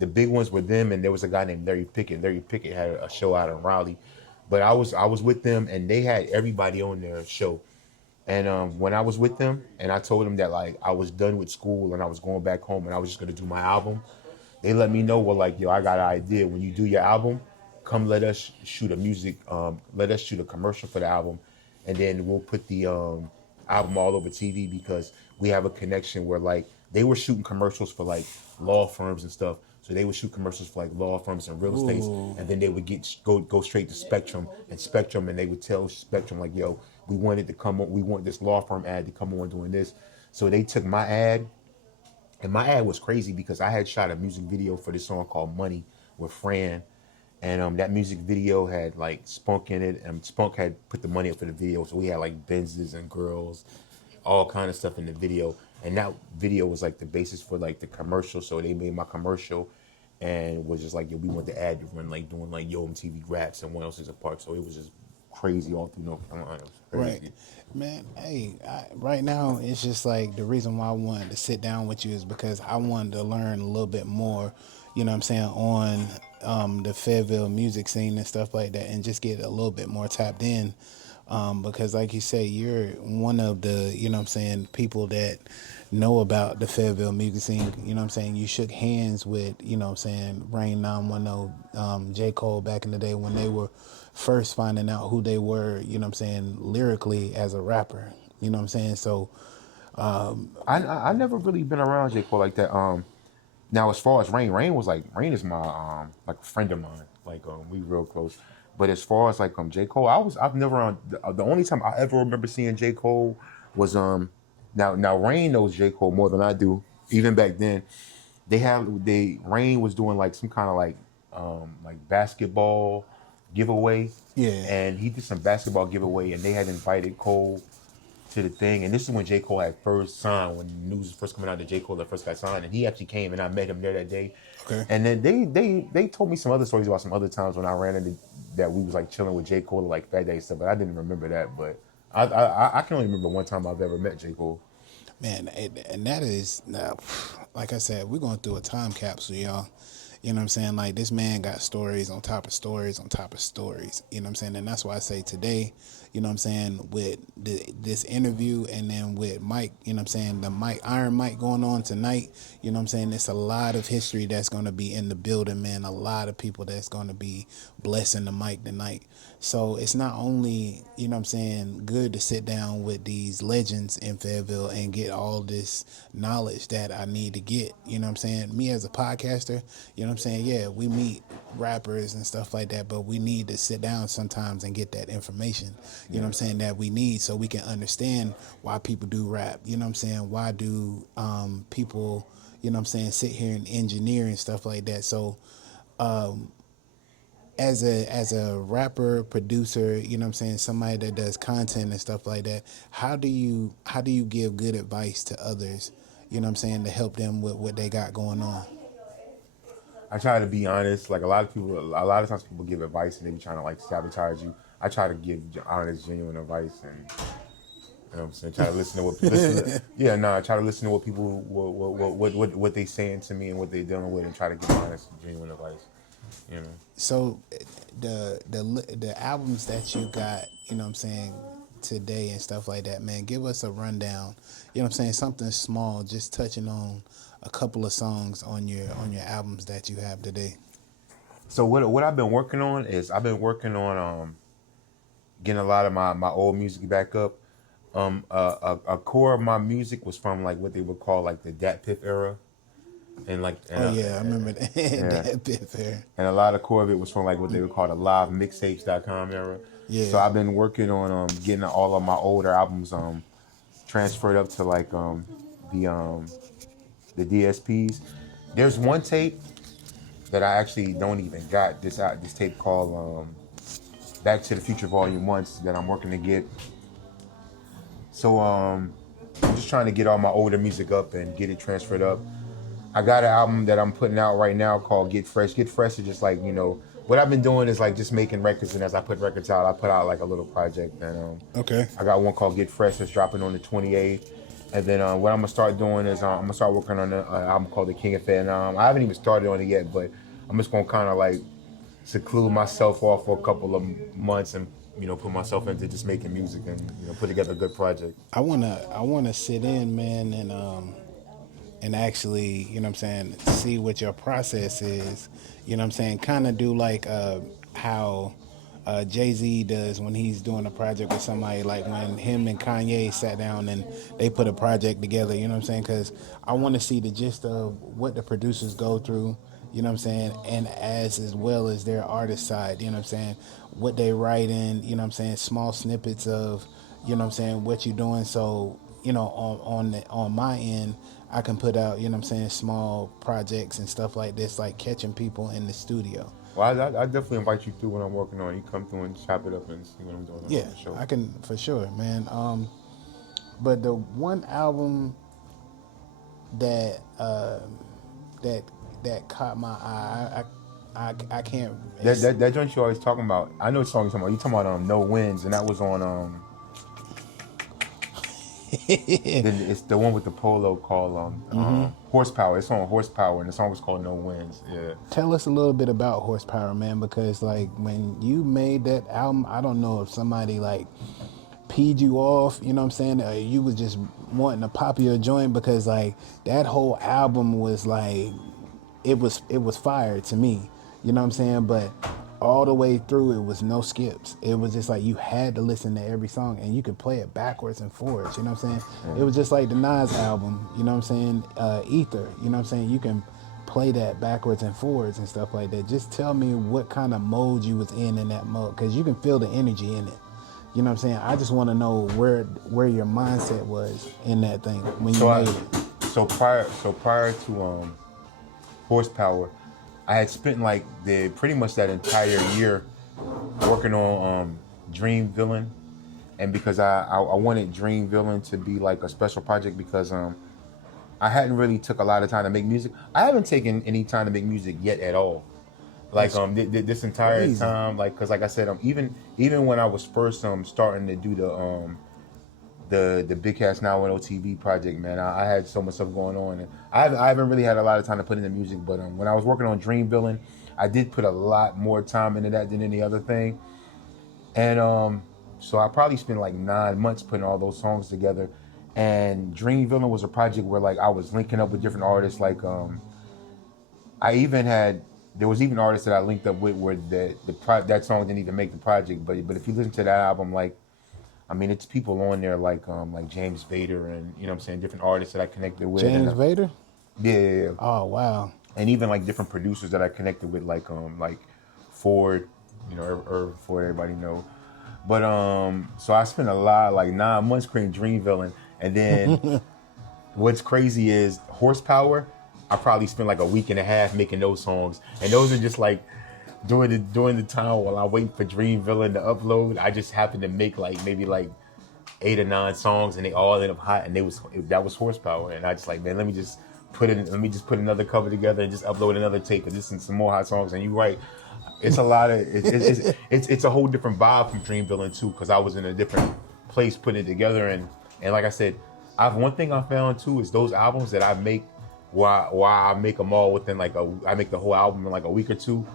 The big ones were them, and there was a guy named Larry Pickett. Larry Pickett had a show out in Raleigh, but I was with them, and they had everybody on their show. And when I was with them, and I told them that like I was done with school and I was going back home and I was just gonna do my album, they let me know, well, like, yo, I got an idea. When you do your album, come let us shoot let us shoot a commercial for the album, and then we'll put the album all over TV because we have a connection where like they were shooting commercials for like law firms and stuff. So they would shoot commercials for like law firms and real estates, and then they would go straight to Spectrum, and they would tell Spectrum like, yo, we want this law firm ad to come on doing this. So they took my ad. And my ad was crazy because I had shot a music video for this song called Money with Fran. And that music video had like Spunk in it. And Spunk had put the money up for the video. So we had like Benzes and girls, all kind of stuff in the video. And that video was like the basis for like the commercial. So they made my commercial and was just like, yo, we want the ad to run like doing like Yo MTV Raps and 106 Park. So it was just crazy all through North Carolina. Right. Man, hey, right now it's just like the reason why I wanted to sit down with you is because I wanted to learn a little bit more, you know what I'm saying, on the Fayetteville music scene and stuff like that, and just get a little bit more tapped in. Because like you say, you're one of the, you know what I'm saying, people that know about the Fayetteville music scene. You know what I'm saying? You shook hands with, you know what I'm saying, Rain 910, J. Cole back in the day when they were first finding out who they were, you know what I'm saying, lyrically as a rapper. You know what I'm saying? So I never really been around J. Cole like that. Now as far as Rain is my like a friend of mine. Like we real close. But as far as like J. Cole, I've never the only time I ever remember seeing J. Cole was now Rain knows J. Cole more than I do. Even back then, Rain was doing like some kind of like basketball giveaway. Yeah. And he did some basketball giveaway, and they had invited Cole to the thing. And this is when J. Cole had first signed, when the news was first coming out that J. Cole had first got signed, and he actually came, and I met him there that day. Okay. And then they told me some other stories about some other times when I ran into that we was like chilling with J. Cole like Fat Day stuff, but I didn't remember that. But I can only remember one time I've ever met J. Cole. Man, and that is, now, like I said, we're going through a time capsule, y'all. You know what I'm saying? Like, this man got stories on top of stories on top of stories. You know what I'm saying? And that's why I say today, you know what I'm saying, with this interview and then with Mike, you know what I'm saying, the Iron Mike going on tonight, you know what I'm saying, it's a lot of history that's going to be in the building, man. A lot of people that's going to be blessing the mic tonight. So it's not only, you know what I'm saying, good to sit down with these legends in Fayetteville and get all this knowledge that I need to get, you know what I'm saying? Me as a podcaster, you know what I'm saying, yeah, we meet rappers and stuff like that, but we need to sit down sometimes and get that information, you know what I'm saying, that we need so we can understand why people do rap, you know what I'm saying? Why do people, you know what I'm saying, sit here and engineer and stuff like that. So as a rapper, producer, you know what I'm saying, somebody that does content and stuff like that, how do you give good advice to others, you know what I'm saying, to help them with what they got going on? I try to be honest. Like a lot of times people give advice and they be trying to like sabotage you. I try to give honest, genuine advice, and you know what I'm saying. Try to listen to I try to listen to what people what they saying to me and what they dealing with, and try to give honest, genuine advice. You know. So the albums that you got, you know what I'm saying, today and stuff like that, man, give us a rundown. You know what I'm saying, something small, just touching on a couple of songs on your albums that you have today. So what I've been working on is I've been working on getting a lot of my old music back up. A core of my music was from like what they would call like the Dat Piff era, and like I remember that. Dat Piff era. And a lot of core of it was from like what they would call the live mixtapes.com era. Yeah. So I've been working on getting all of my older albums transferred up to like the DSPs. There's one tape that I actually don't even got this tape called Back to the Future Volume 1 that I'm working to get. So I'm just trying to get all my older music up and get it transferred up. I got an album that I'm putting out right now called Get Fresh. Get Fresh is just like, you know, what I've been doing is like just making records, and as I put records out, I put out like a little project. And okay, I got one called Get Fresh that's dropping on the 28th. And then what I'm gonna start doing is I'm gonna start working on an album called The King of Fed. And I haven't even started on it yet, but I'm just gonna kind of like seclude myself off for a couple of months and, you know, put myself into just making music and, you know, put together a good project. I wanna sit in, man, and actually, you know what I'm saying, see what your process is. You know what I'm saying, kind of do like how Jay-Z does when he's doing a project with somebody, like when him and Kanye sat down and they put a project together, you know what I'm saying? Because I want to see the gist of what the producers go through, you know what I'm saying, and as well as their artist side, you know what I'm saying, what they write in, you know what I'm saying, small snippets of, you know what I'm saying, what you're doing. So, you know, on my end, I can put out, you know what I'm saying, small projects and stuff like this, like catching people in the studio. Well, I definitely invite you through when I'm working on it. You come through and chop it up and see what I'm doing. Yeah, on the show. I can for sure, man. But the one album that caught my eye, I can't. That joint you always talking about. I know what song you're talking about. You talking about No Winds, and that was on it's the one with the polo called Horsepower. It's on Horsepower, and the song was called No Winds. Yeah. Tell us a little bit about Horsepower, man, because like when you made that album, I don't know if somebody like peed you off, you know what I'm saying, or you was just wanting to pop your joint, because like that whole album was like it was fire to me, you know what I'm saying, but all the way through it was no skips. It was just like you had to listen to every song, and you could play it backwards and forwards, you know what I'm saying? It was just like the Nas album, you know what I'm saying, Ether, you know what I'm saying? You can play that backwards and forwards and stuff like that. Just tell me what kind of mode you was in that mode, because you can feel the energy in it. You know what I'm saying? I just want to know where your mindset was in that thing when you made it. So prior to Horsepower, I had spent like pretty much that entire year working on Dream Villain, and because I wanted Dream Villain to be like a special project, because I hadn't really took a lot of time to make music. I haven't taken any time to make music yet at all. Like this entire crazy time, like, because like I said, even when I was first starting to do the Big Cast Now on OTV project, man, I had so much stuff going on, and I haven't really had a lot of time to put into music. But when I was working on Dream Villain, I did put a lot more time into that than any other thing, and so I probably spent like 9 months putting all those songs together. And Dream Villain was a project where like I was linking up with different artists, like there was even artists that I linked up with where that song didn't even make the project, but if you listen to that album, like, I mean, it's people on there like James Vader, and you know what I'm saying, different artists that I connected with. James Vader? Yeah. Oh wow. And even like different producers that I connected with, like Ford, you know, Irv Ford, everybody know. But so I spent a lot, like 9 months creating Dream Villain, and then what's crazy is Horsepower. I probably spent like a week and a half making those songs, and those are just like during the time while I wait for Dream Villain to upload. I just happened to make like maybe like 8 or 9 songs, and they all ended up hot, and that was horsepower. And I just like, man, let me just put another cover together and just upload another tape and just some more hot songs. And you're right, it's a lot of it's a whole different vibe from Dream Villain too, because I was in a different place putting it together. And like I said, one thing I found too is those albums that I make, why I make them all within I make the whole album in like a week or two.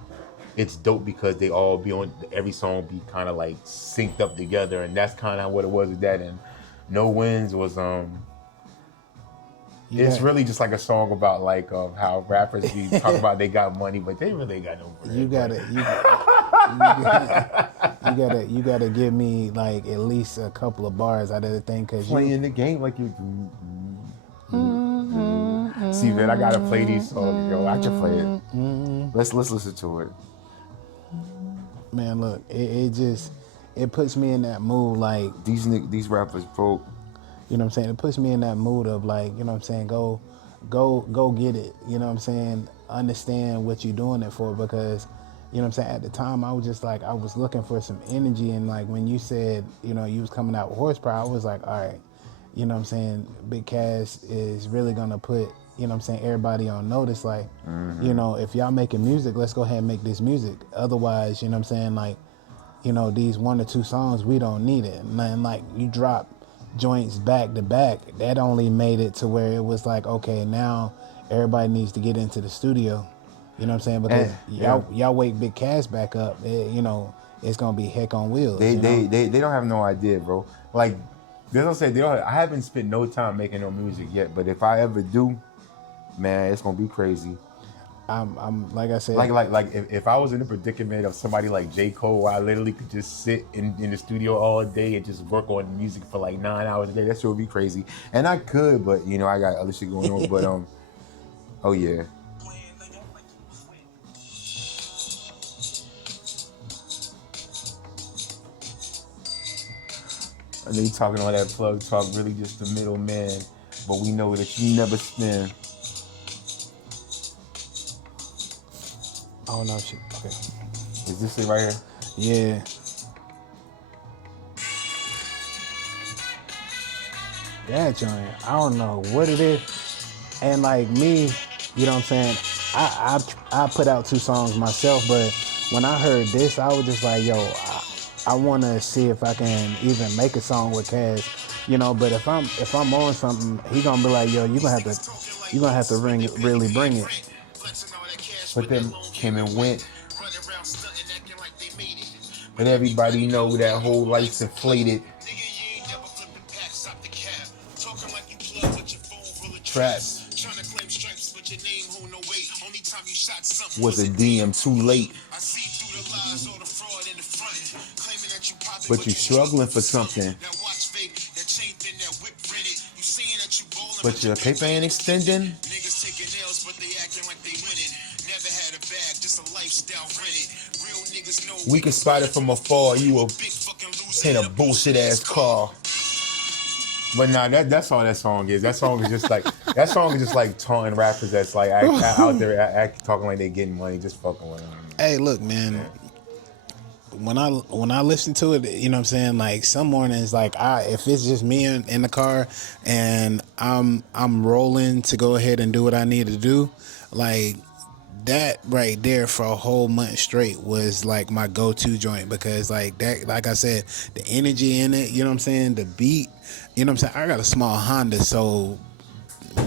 It's dope because they all be on, every song be kind of like synced up together, and that's kind of what it was with that. And No Wins was it's really just like a song about like how rappers be talking about they got money, but they really got no bread. You gotta give me like at least a couple of bars out of the thing, cause playing the game like you. See, man, I gotta play these songs, yo. I can play it. Let's listen to it. Man, look, it puts me in that mood, like these rappers broke. You know what I'm saying? It puts me in that mood of like, you know what I'm saying, go get it. You know what I'm saying? Understand what you're doing it for, because, you know what I'm saying, at the time I was just like, I was looking for some energy, and like when you said, you know, you was coming out with horsepower, I was like, all right, you know what I'm saying, Big Cass is really gonna put, you know what I'm saying, everybody on notice, like, you know, if y'all making music, let's go ahead and make this music. Otherwise, you know what I'm saying, like, you know, these 1 or 2 songs, we don't need it. And like, you drop joints back to back, that only made it to where it was like, okay, now everybody needs to get into the studio. You know what I'm saying? Because y'all wake Big Cass back up, you know, it's gonna be heck on wheels. They don't have no idea, bro. Like, they don't say I haven't spent no time making no music yet, but if I ever do, man, it's gonna be crazy. I'm like I said, like if I was in the predicament of somebody like J. Cole, where I literally could just sit in the studio all day and just work on music for like 9 hours a day, that shit would be crazy. And I could, but you know, I got other shit going on. But oh yeah. I know you talking all that plug talk, really just the middleman, but we know that you never spin. Oh no, shit. Okay. Is this it right here? Yeah. That joint, I don't know what it is. And like me, you know what I'm saying, I put out 2 songs myself, but when I heard this, I was just like, yo, I want to see if I can even make a song with Cass, you know. But if I'm on something, he gonna be like, yo, you gonna have to really bring it. But then came and went. But everybody know that whole life's inflated. Traps was a DM too late. But you struggling for something. But your paper ain't extending. We can spot it from afar. You in a bullshit ass car. But nah, that's all that song is. That song is just like taunting rappers that's like out there talking like they getting money, just fucking with them. Hey, look, man. Yeah. When I listen to it, you know what I'm saying, like some mornings, like if it's just me in the car and I'm rolling to go ahead and do what I need to do, like that right there for a whole month straight was like my go-to joint, because like that, like I said, the energy in it, you know what I'm saying, the beat, you know what I'm saying. I got a small Honda, so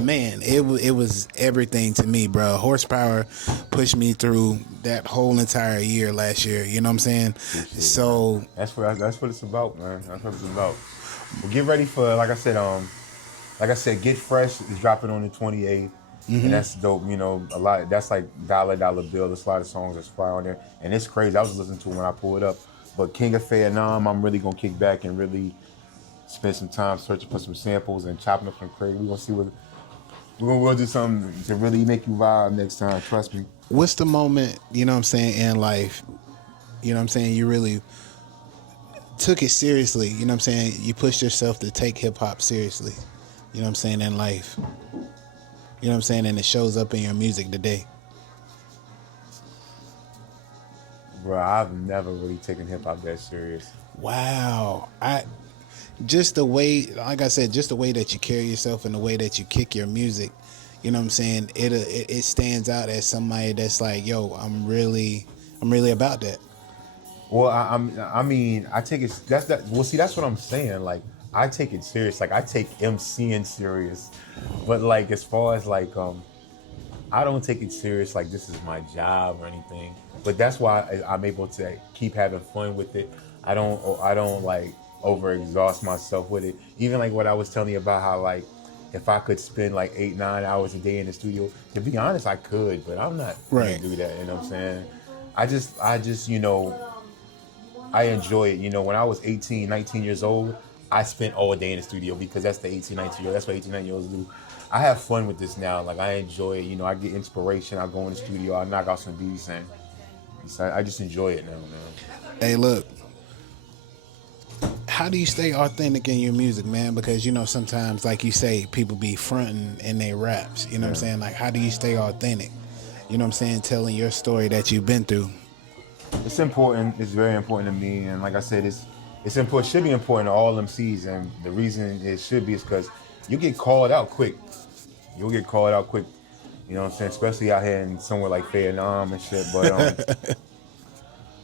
man, it was everything to me, bro. Horsepower pushed me through that whole entire year last year. You know what I'm saying? So that's what it's about, man. That's what it's about. Well, get ready for, like I said, Get Fresh is dropping on the 28th. Mm-hmm. And that's dope, you know, a lot. That's like Dollar Bill. There's a lot of songs that's fire on there, and it's crazy. I was listening to it when I pulled it up. But King of Fayetteville, I'm really gonna kick back and really spend some time searching for some samples and chopping up some crazy. We're gonna see what we're gonna do something to really make you vibe next time. Trust me. What's the moment, you know what I'm saying, in life, you know what I'm saying, you really took it seriously? You know what I'm saying? You pushed yourself to take hip hop seriously. You know what I'm saying, in life. You know what I'm saying? And it shows up in your music today. Bro, I've never really taken hip hop that serious. Wow. just the way, like I said, just the way that you carry yourself and the way that you kick your music, you know what I'm saying? It stands out as somebody that's like, yo, I'm really about that. Well, I mean, I take it. That's that. Well, see, that's what I'm saying. Like, I take it serious. Like, I take MCing serious, but like, as far as like, I don't take it serious. Like, this is my job or anything. But that's why I'm able to keep having fun with it. I don't like overexhaust myself with it. Even like what I was telling you about how like, if I could spend like 8-9 hours a day in the studio, to be honest, I could, but I'm not gonna do that. You know what I'm saying? I just, you know. I enjoy it. You know, when I was 18, 19 years old, I spent all day in the studio because that's the 18, 19 year old. That's what 18, 19 year olds do. I have fun with this now. Like, I enjoy it. You know, I get inspiration. I go in the studio. I knock out some beats, and so I just enjoy it now, man. Hey, look, how do you stay authentic in your music, man? Because, you know, sometimes, like you say, people be fronting in their raps. You know what I'm saying? Like, how do you stay authentic? You know what I'm saying? Telling your story that you've been through. It's important. It's very important to me, and like I said, it's important. Should be important to all MCs, and the reason it should be is because you get called out quick. You'll get called out quick. You know what I'm saying? Especially out here in somewhere like Fayetteville and shit. But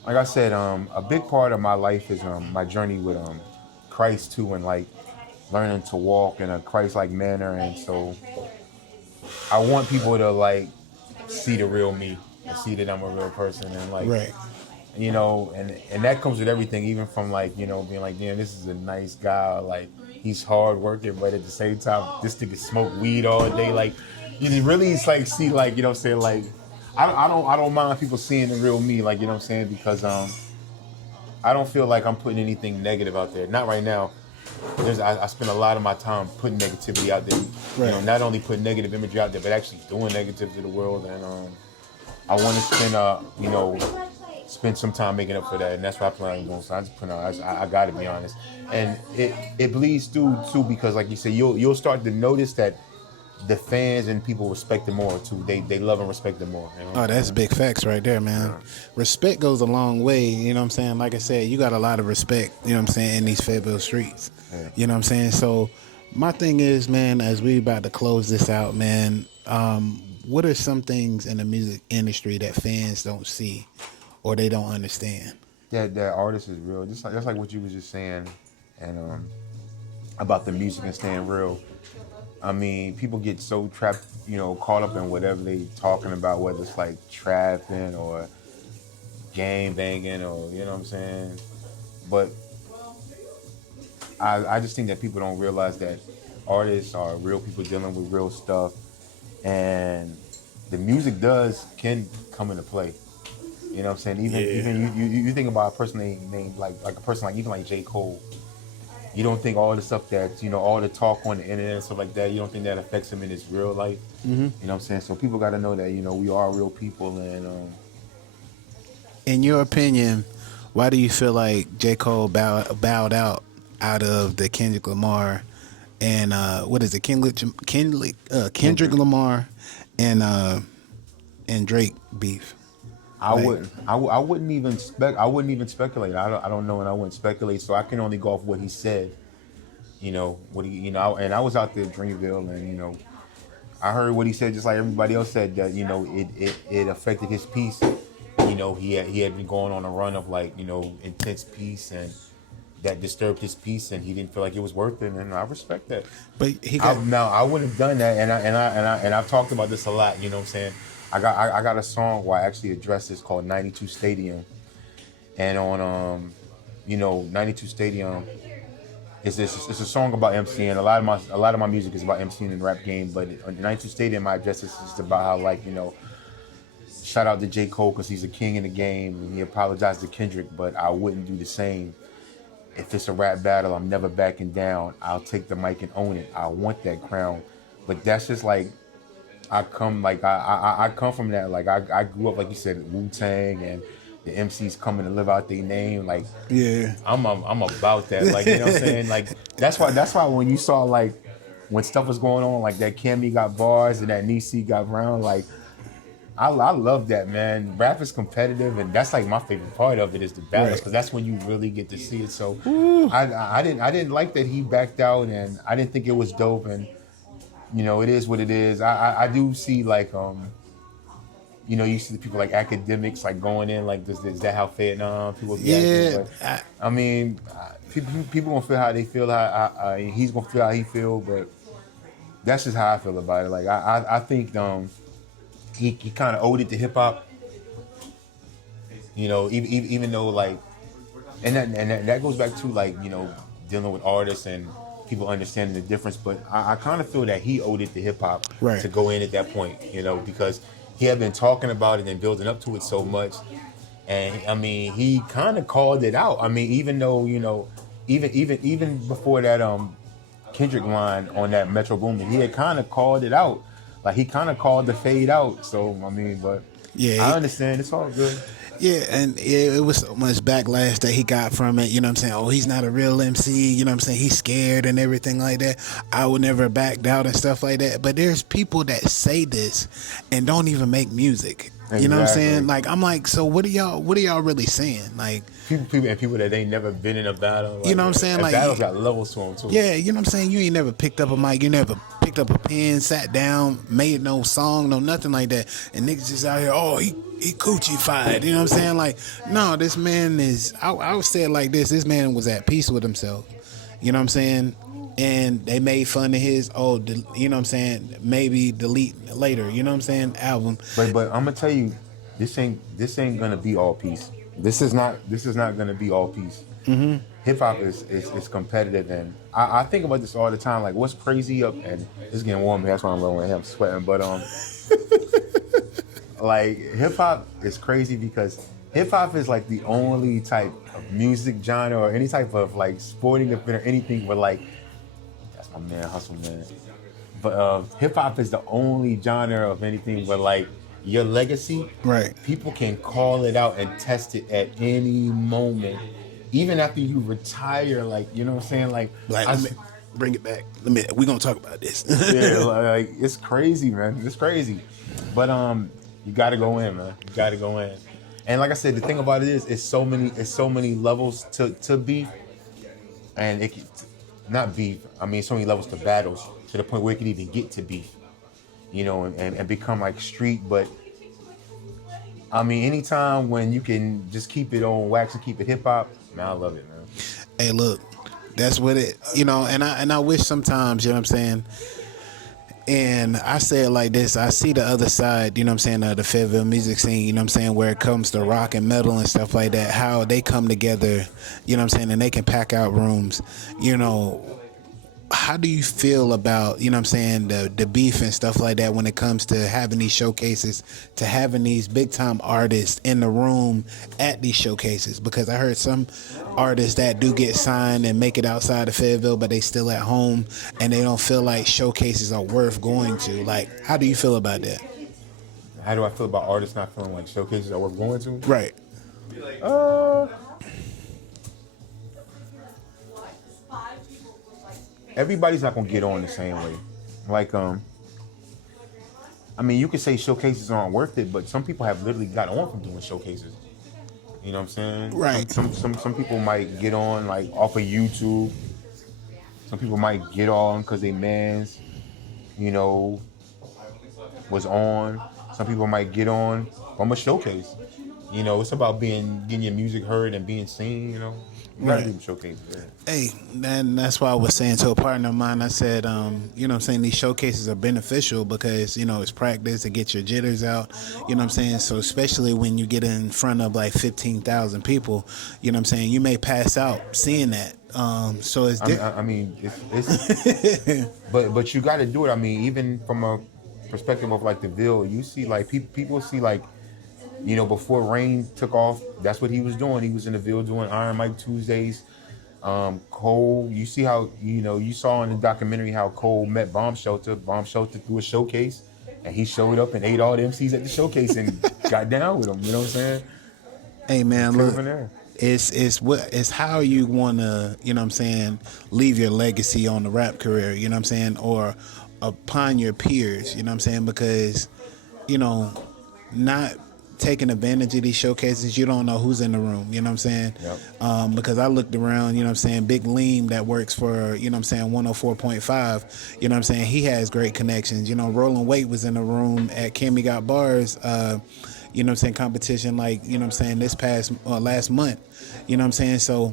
like I said, a big part of my life is my journey with Christ too, and like learning to walk in a Christ-like manner, and so I want people to like see the real me and see that I'm a real person, and like. Right. You know, and that comes with everything, even from like, you know, being like, damn, this is a nice guy, like he's hard working, but at the same time, this nigga smoke weed all day. Like, you really, it's like, see, like, you know what I'm saying, like, I don't mind people seeing the real me, like, you know what I'm saying, because I don't feel like I'm putting anything negative out there. Not right now. I spend a lot of my time putting negativity out there. Right. You know, not only putting negative imagery out there, but actually doing negative to the world. And I want to spend some time making up for that, and that's what I plan on doing. So I just put out. I got to be honest, and it bleeds through too, because like you said, you'll start to notice that the fans and people respect it more too. They love and respect it more. You know? Oh, that's big facts right there, man. Yeah. Respect goes a long way. You know what I'm saying? Like I said, you got a lot of respect. You know what I'm saying, in these Fayetteville streets. Yeah. You know what I'm saying? So my thing is, man, as we about to close this out, man. What are some things in the music industry that fans don't see or they don't understand? That artist is real. Just like what you was just saying, and about the music and staying real. I mean, people get so trapped, you know, caught up in whatever they talking about, whether it's like trapping or gang banging or, you know what I'm saying. But I just think that people don't realize that artists are real people dealing with real stuff. And the music can come into play. You know what I'm saying? Even you think about a person named like a person like even like J. Cole. You don't think all the stuff that, you know, all the talk on the internet and stuff like that, you don't think that affects him in his real life. Mm-hmm. You know what I'm saying? So people got to know that, you know, we are real people. And in your opinion, why do you feel like J. Cole bowed out of the Kendrick Lamar and what is it, Kendrick Lamar and Drake beef? I wouldn't even speculate. I don't know, and I wouldn't speculate. So I can only go off what he said. You know and I was out there in Dreamville, and you know, I heard what he said, just like everybody else said, that you know it affected his peace. You know, he had been going on a run of like, you know, intense peace, and that disturbed his peace, and he didn't feel like it was worth it, and I respect that. But I wouldn't have done that, and I've talked about this a lot. You know what I'm saying? I got a song where I actually address this called 92 Stadium, and on 92 Stadium, it's a song about MCing. A lot of my music is about MCing in the rap game, but on 92 Stadium, I address this just about how, like, you know, shout out to J. Cole because he's a king in the game, and he apologized to Kendrick, but I wouldn't do the same. If it's a rap battle, I'm never backing down. I'll take the mic and own it. I want that crown. But that's just like, I come from that. Like, I grew up, like you said, Wu-Tang, and the MCs coming to live out their name. Like, yeah, I'm about that. Like, you know what I'm saying? Like, that's why when you saw, like, when stuff was going on, like that Cammy got bars and that Niecy got Brown, like, I love that, man. Rap is competitive, and that's like my favorite part of it is the battles, because that's when you really get to see it. So I didn't like that he backed out, and I didn't think it was dope. And it is what it is. I do see like you see the people like academics like going in like this. Is that how Fayetteville people be acting? But, I mean, people gonna feel how they feel. How he's gonna feel how he feel, but that's just how I feel about it. Like I think he kind of owed it to hip hop. Even though like, and that goes back to like dealing with artists and people understanding the difference. But I kind of feel that he owed it to hip hop to go in at that point. Because he had been talking about it and building up to it so much, and I mean he kind of called it out. I mean even though even before that Kendrick line on that Metro Boomin, he had kind of called it out. Like he kind of called the fade out. So I mean, but I understand. It's all good. Yeah, and it was so much backlash that he got from it, Oh, he's not a real MC, he's scared and everything like that. I would never back out and stuff like that. But there's people that say this and don't even make music. Exactly. You know what I'm saying? Like, I'm like, so what are y'all really saying? Like, people that ain't never been in a battle. Like, you know what I'm saying? Like, battles got levels to them too. Yeah, you know what I'm saying? You ain't never picked up a mic, you never picked up a pen, sat down, made no song, no nothing like that. And niggas just out here, oh, he coochie-fied. You know what I'm saying? Like, no, this man is, I would say it like this man was at peace with himself. You know what I'm saying? And they made fun of his, you know what I'm saying, maybe delete later, you know what I'm saying, album. But I'm gonna tell you, this ain't gonna be all peace. This is not gonna be all peace. Mm-hmm. Hip hop is competitive, and I think about this all the time. Like, what's crazy and it's getting warm here, that's why I'm rolling. I'm sweating, but like hip hop is crazy because hip hop is like the only type of music genre or any type of like sporting event or anything where like, that's my man, Hustle Man. But hip hop is the only genre of anything where like your legacy, people can call it out and test it at any moment, even after you retire. Like, you know what I'm saying? Like bring it back. We're gonna talk about this. Yeah, like it's crazy, man. It's crazy. But you gotta go in, man. You gotta go in. And like I said, the thing about it is, it's so many levels to beef, and not beef. I mean, so many levels to battles to the point where it can even get to beef, and become like street. But I mean, anytime when you can just keep it on wax and keep it hip hop, man, I love it, man. Hey, look, that's what it, and I wish sometimes, you know what I'm saying. And I say it like this, I see the other side, you know what I'm saying, the Fayetteville music scene, you know what I'm saying, where it comes to rock and metal and stuff like that, how they come together, you know what I'm saying, and they can pack out rooms. How do you feel about, you know what I'm saying, the beef and stuff like that when it comes to having these showcases, to having these big time artists in the room at these showcases? Because I heard some artists that do get signed and make it outside of Fayetteville, but they still at home and they don't feel like showcases are worth going to. Like, how do you feel about that? How do I feel about artists not feeling like showcases are worth going to? Right. Everybody's not gonna get on the same way. Like, I mean, you could say showcases aren't worth it, but some people have literally got on from doing showcases. You know what I'm saying? Right. Some people might get on like off of YouTube. Some people might get on because they mans, was on. Some people might get on from a showcase. It's about getting your music heard and being seen. Right. Showcases. Yeah. Hey, that's why I was saying to a partner of mine, I said, you know what I'm saying, these showcases are beneficial because, it's practice to get your jitters out, you know what I'm saying? So especially when you get in front of like 15,000 people, you know what I'm saying, you may pass out seeing that. So it's I mean, it's but you got to do it. I mean, even from a perspective of like the Ville, you see like people see like, before Rain took off, that's what he was doing. He was in the Ville doing Iron Mike Tuesdays. Cole, you see how, you saw in the documentary how Cole met Bomb Shelter. Bomb Shelter threw a showcase, and he showed up and ate all the MCs at the showcase and got down with them. You know what I'm saying? Hey, man, look, it's how you want to, you know what I'm saying, leave your legacy on the rap career, you know what I'm saying, or upon your peers, you know what I'm saying, because, not taking advantage of these showcases, you don't know who's in the room, you know what I'm saying? Yep. Because I looked around, you know what I'm saying, Big Lean that works for, you know what I'm saying, 104.5, you know what I'm saying, he has great connections. You know, Roland Waite was in the room at Kimmy Got Bars, you know what I'm saying, competition, like, you know what I'm saying, this past, last month, you know what I'm saying? So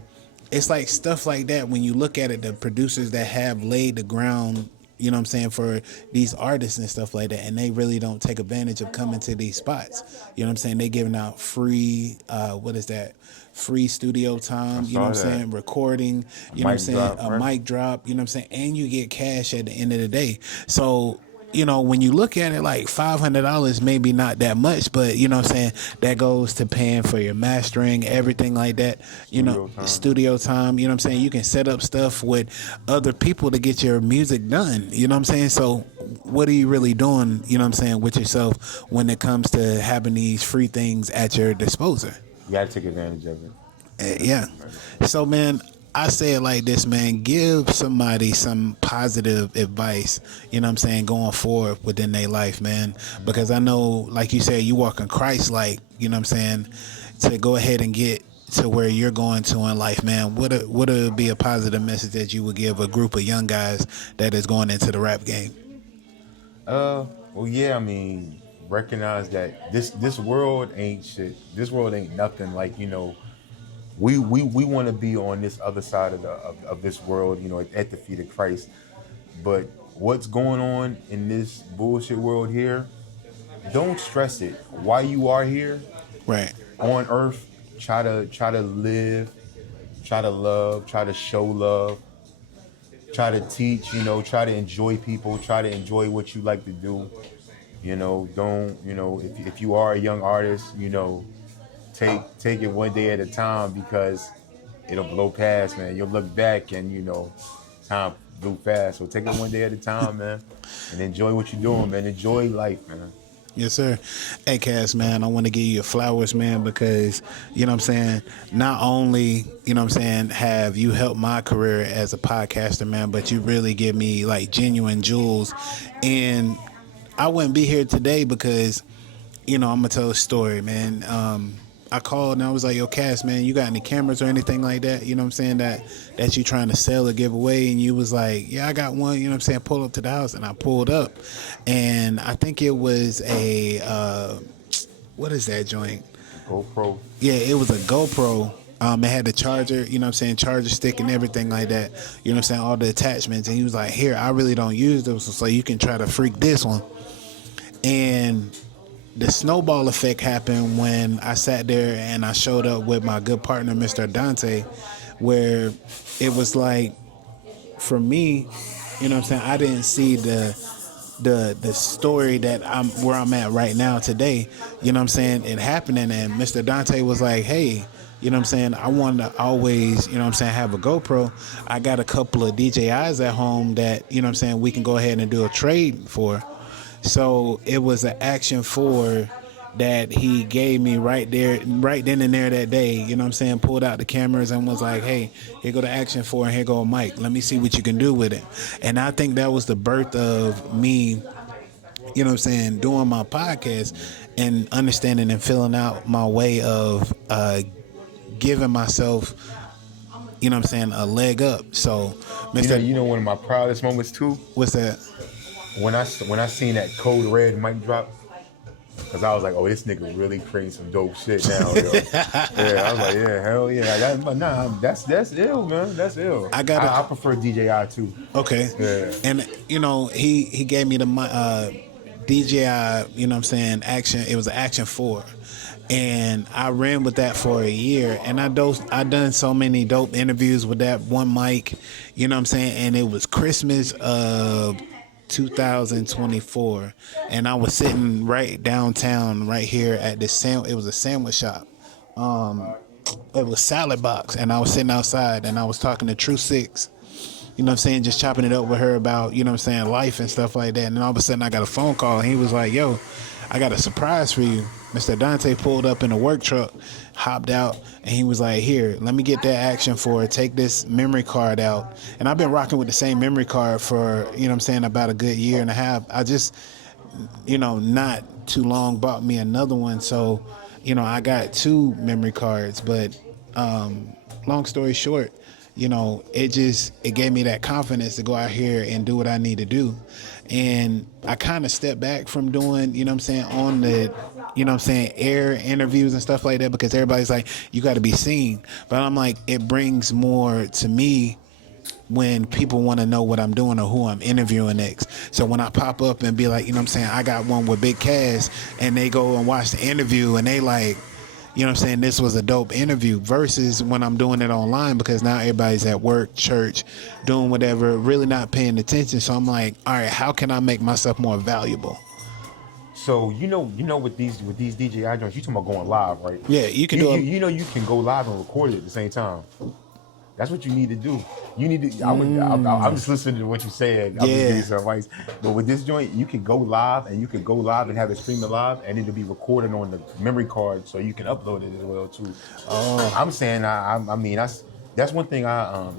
it's like stuff like that. When you look at it, the producers that have laid the ground, you know what I'm saying, for these artists and stuff like that, and they really don't take advantage of coming to these spots. You know what I'm saying? They giving out free, free studio time, you know what I'm saw that. saying, recording, you know what I'm Mic saying, drop, a right? mic drop, you know what I'm saying, and you get cash at the end of the day. So, you know, when you look at it, like $500 maybe not that much, but you know what I'm saying, that goes to paying for your mastering, everything like that, you know, studio time, you know what I'm saying, you can set up stuff with other people to get your music done, you know what I'm saying. So what are you really doing, you know what I'm saying, with yourself when it comes to having these free things at your disposal? You gotta take advantage of it. Yeah. So, man, I say it like this, man. Give somebody some positive advice, you know what I'm saying, going forward within their life, man. Because I know, like you said, you walking Christ-like, you know what I'm saying, to go ahead and get to where you're going to in life, man. What would be a positive message that you would give a group of young guys that is going into the rap game? Well, yeah, I mean, recognize that this world ain't shit. This world ain't nothing. Like, you know, we want to be on this other side of this world, you know, at the feet of Christ. But what's going on in this bullshit world here? Don't stress it. While you are here, Right. on Earth, try to live, try to love, try to show love, try to teach. You know, try to enjoy people, try to enjoy what you like to do. You know, don't, you know, if you are a young artist, you know, take it one day at a time, because it'll blow past, man. You'll look back and, you know, time blew fast. So take it one day at a time, man, and enjoy what you're doing, man. Enjoy life, man. Yes, sir. Hey, Cass, man, I want to give you your flowers, man, because, you know what I'm saying, not only, you know what I'm saying, have you helped my career as a podcaster, man, but you really give me, like, genuine jewels. And I wouldn't be here today because, you know, I'm going to tell a story, man. I called and I was like, yo, Cass, man, you got any cameras or anything like that, you know what I'm saying, that you trying to sell or give away? And you was like, yeah, I got one, you know what I'm saying, pull up to the house. And I pulled up, and I think it was a, what is that joint? GoPro. Yeah, it was a GoPro. It had the charger, you know what I'm saying, charger stick and everything like that, you know what I'm saying, all the attachments. And he was like, here, I really don't use those, so you can try to freak this one. And the snowball effect happened when I sat there and I showed up with my good partner, Mr. Dante, where it was like, for me, you know what I'm saying, I didn't see the story that where I'm at right now today, you know what I'm saying, it happening. And Mr. Dante was like, hey, you know what I'm saying, I want to always, you know what I'm saying, have a GoPro. I got a couple of DJIs at home that, you know what I'm saying, we can go ahead and do a trade for. So it was an Action 4 that he gave me right then and there that day, you know what I'm saying, pulled out the cameras and was like, hey, here go the Action 4 and here go a mic. Let me see what you can do with it. And I think that was the birth of me, you know what I'm saying, doing my podcast and understanding and filling out my way of giving myself, you know what I'm saying, a leg up. So, Mr. You know, one of my proudest moments too. What's that? When I seen that Code Red mic drop, because I was like, oh, this nigga really creating some dope shit now, yo. Yeah, I was like, yeah, hell yeah. That's ill, man. That's ill. I prefer DJI too. Okay. Yeah. And, you know, he gave me the DJI, you know what I'm saying, Action. It was an Action 4. And I ran with that for a year, and I done so many dope interviews with that one mic, you know what I'm saying, and it was Christmas of 2024, and I was sitting right downtown right here at this it was a sandwich shop. It was Salad Box, and I was sitting outside and I was talking to True Six, you know what I'm saying, just chopping it up with her about, you know what I'm saying, life and stuff like that. And then all of a sudden I got a phone call, and he was like, yo, I got a surprise for you. Mr. Dante pulled up in a work truck, hopped out, and he was like, here, let me get that Action 4, take this memory card out. And I've been rocking with the same memory card for, you know what I'm saying, about a good year and a half. I just not too long bought me another one. So, I got 2 memory cards, but long story short, it gave me that confidence to go out here and do what I need to do. And I kind of stepped back from doing, on the, air interviews and stuff like that, because everybody's like, you got to be seen. But I'm like, it brings more to me when people want to know what I'm doing or who I'm interviewing next. So when I pop up and be like, I got one with Big Cass, and they go and watch the interview and they like, this was a dope interview, versus when I'm doing it online, because now everybody's at work, church, doing whatever, really not paying attention. So I'm like, all right, how can I make myself more valuable? So with these DJI joints, you talking about going live, right? Yeah, you can do it. You can go live and record it at the same time. That's what you need to do. You need to. I'm just listening to what you said. I'm just giving you some advice. But with this joint, you can go live, and have it stream it live, and it'll be recorded on the memory card, so you can upload it as well too. Oh. I'm saying, I mean, that's one thing.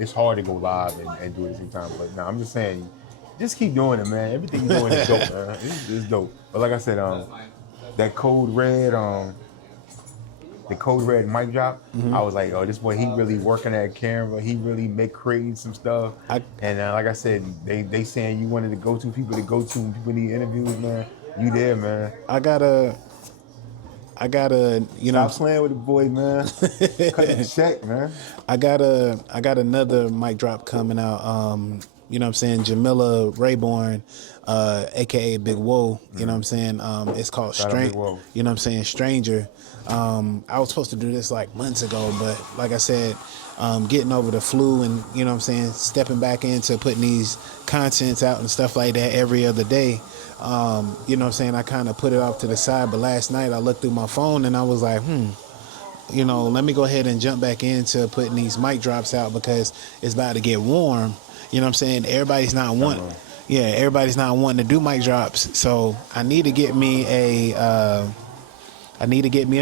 It's hard to go live and do it at the same time. But no, I'm just saying, just keep doing it, man. Everything you're doing is dope, man. It's dope. But like I said, that Code Red, the Code Red mic drop, I was like, oh, this boy, he really working that camera. He really creating some stuff. And like I said, they saying you wanted to go to people when people need interviews, man. You there, man. I gotta, Stop playing with the boy, man. Cut the check, man. I got another mic drop coming out. Jamila Rayborn, aka Big Woe, it's called Stranger. I was supposed to do this like months ago, but like I said, getting over the flu and, stepping back into putting these contents out and stuff like that every other day, I kind of put it off to the side. But last night I looked through my phone and I was like, let me go ahead and jump back into putting these mic drops out, because it's about to get warm. Everybody's not wanting to do mic drops. So I need to get me a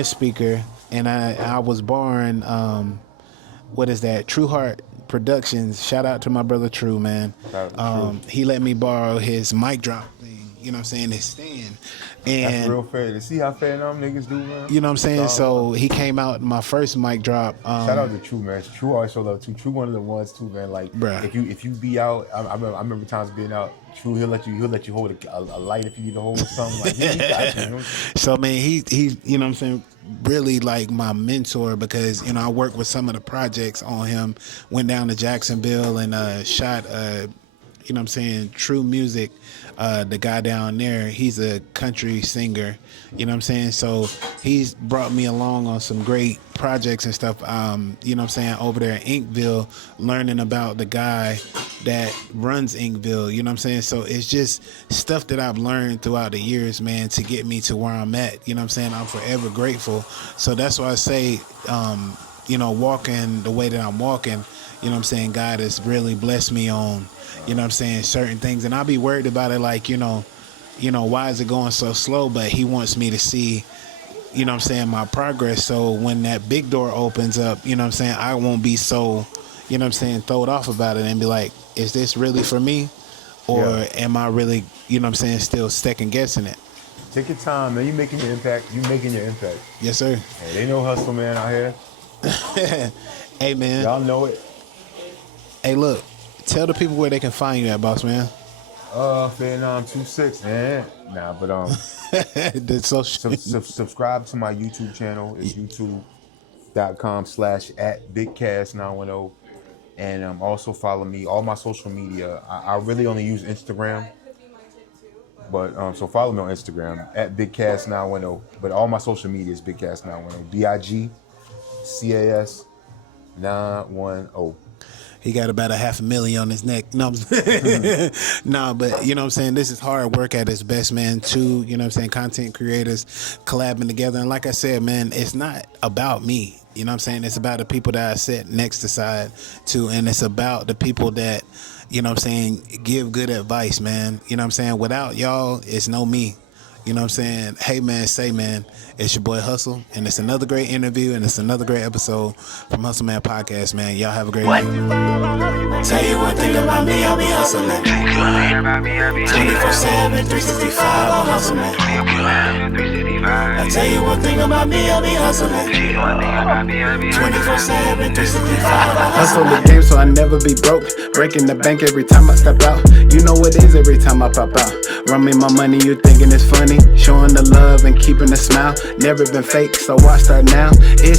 speaker, and I was borrowing True Heart Productions. Shout out to my brother True, man. He let me borrow his mic drop thing, his stand. And that's real fair. To see how fair them niggas do, man. You know what I'm saying? So he came out in my first mic drop. Shout out to True, man. True always show love too. True one of the ones too, man. Like, bruh. If you be out, I remember times being out. True, he'll let you hold a light if you need to hold something. Like, he got you. So man, he really like my mentor, because I worked with some of the projects on him. Went down to Jacksonville and shot True Music. The guy down there, he's a country singer, so he's brought me along on some great projects and stuff, over there in Inkville, learning about the guy that runs Inkville, so it's just stuff that I've learned throughout the years, man, to get me to where I'm at. I'm forever grateful. So that's why I say, walking the way that I'm walking, God has really blessed me on, certain things. And I'll be worried about it, like, why is it going so slow? But he wants me to see, my progress. So when that big door opens up, I won't be so, throwed off about it and be like, is this really for me? Or am I really, still second guessing it? Take your time, man. You making your impact. Yes, sir. Hey, they know hustle, man, out here. Hey, man. Y'all know it. Hey, look. Tell the people where they can find you at, boss man. Fayetteville 26, man. Nah, but subscribe to my YouTube channel. It's youtube.com/@BigCast910, and also follow me. All my social media. I really only use Instagram, but so follow me on Instagram @BigCast910. But all my social media is BigCast910. BIGCAS 910. He got about 500,000 on his neck. No, no, but this is hard work at its best, man. Two, content creators collabing together. And like I said, man, it's not about me. It's about the people that I sit next to side to, and it's about the people that, give good advice, man. Without y'all, it's no me. You know what I'm saying? Hey man, say man, it's your boy Hustle, and it's another great interview, and it's another great episode from Hustle Man Podcast, man. Y'all have a great night. Tell you one thing about me, I'll be hustling. 24/7, 365, I'm hustling. I tell you one thing about me, I'll be hustling. 24/7, 365. Hustle the game so I never be broke. Breaking the bank every time I step out. You know what it is every time I pop out. Run me my money, you thinking it's funny. Showing the love and keeping a smile. Never been fake, so why start now? It's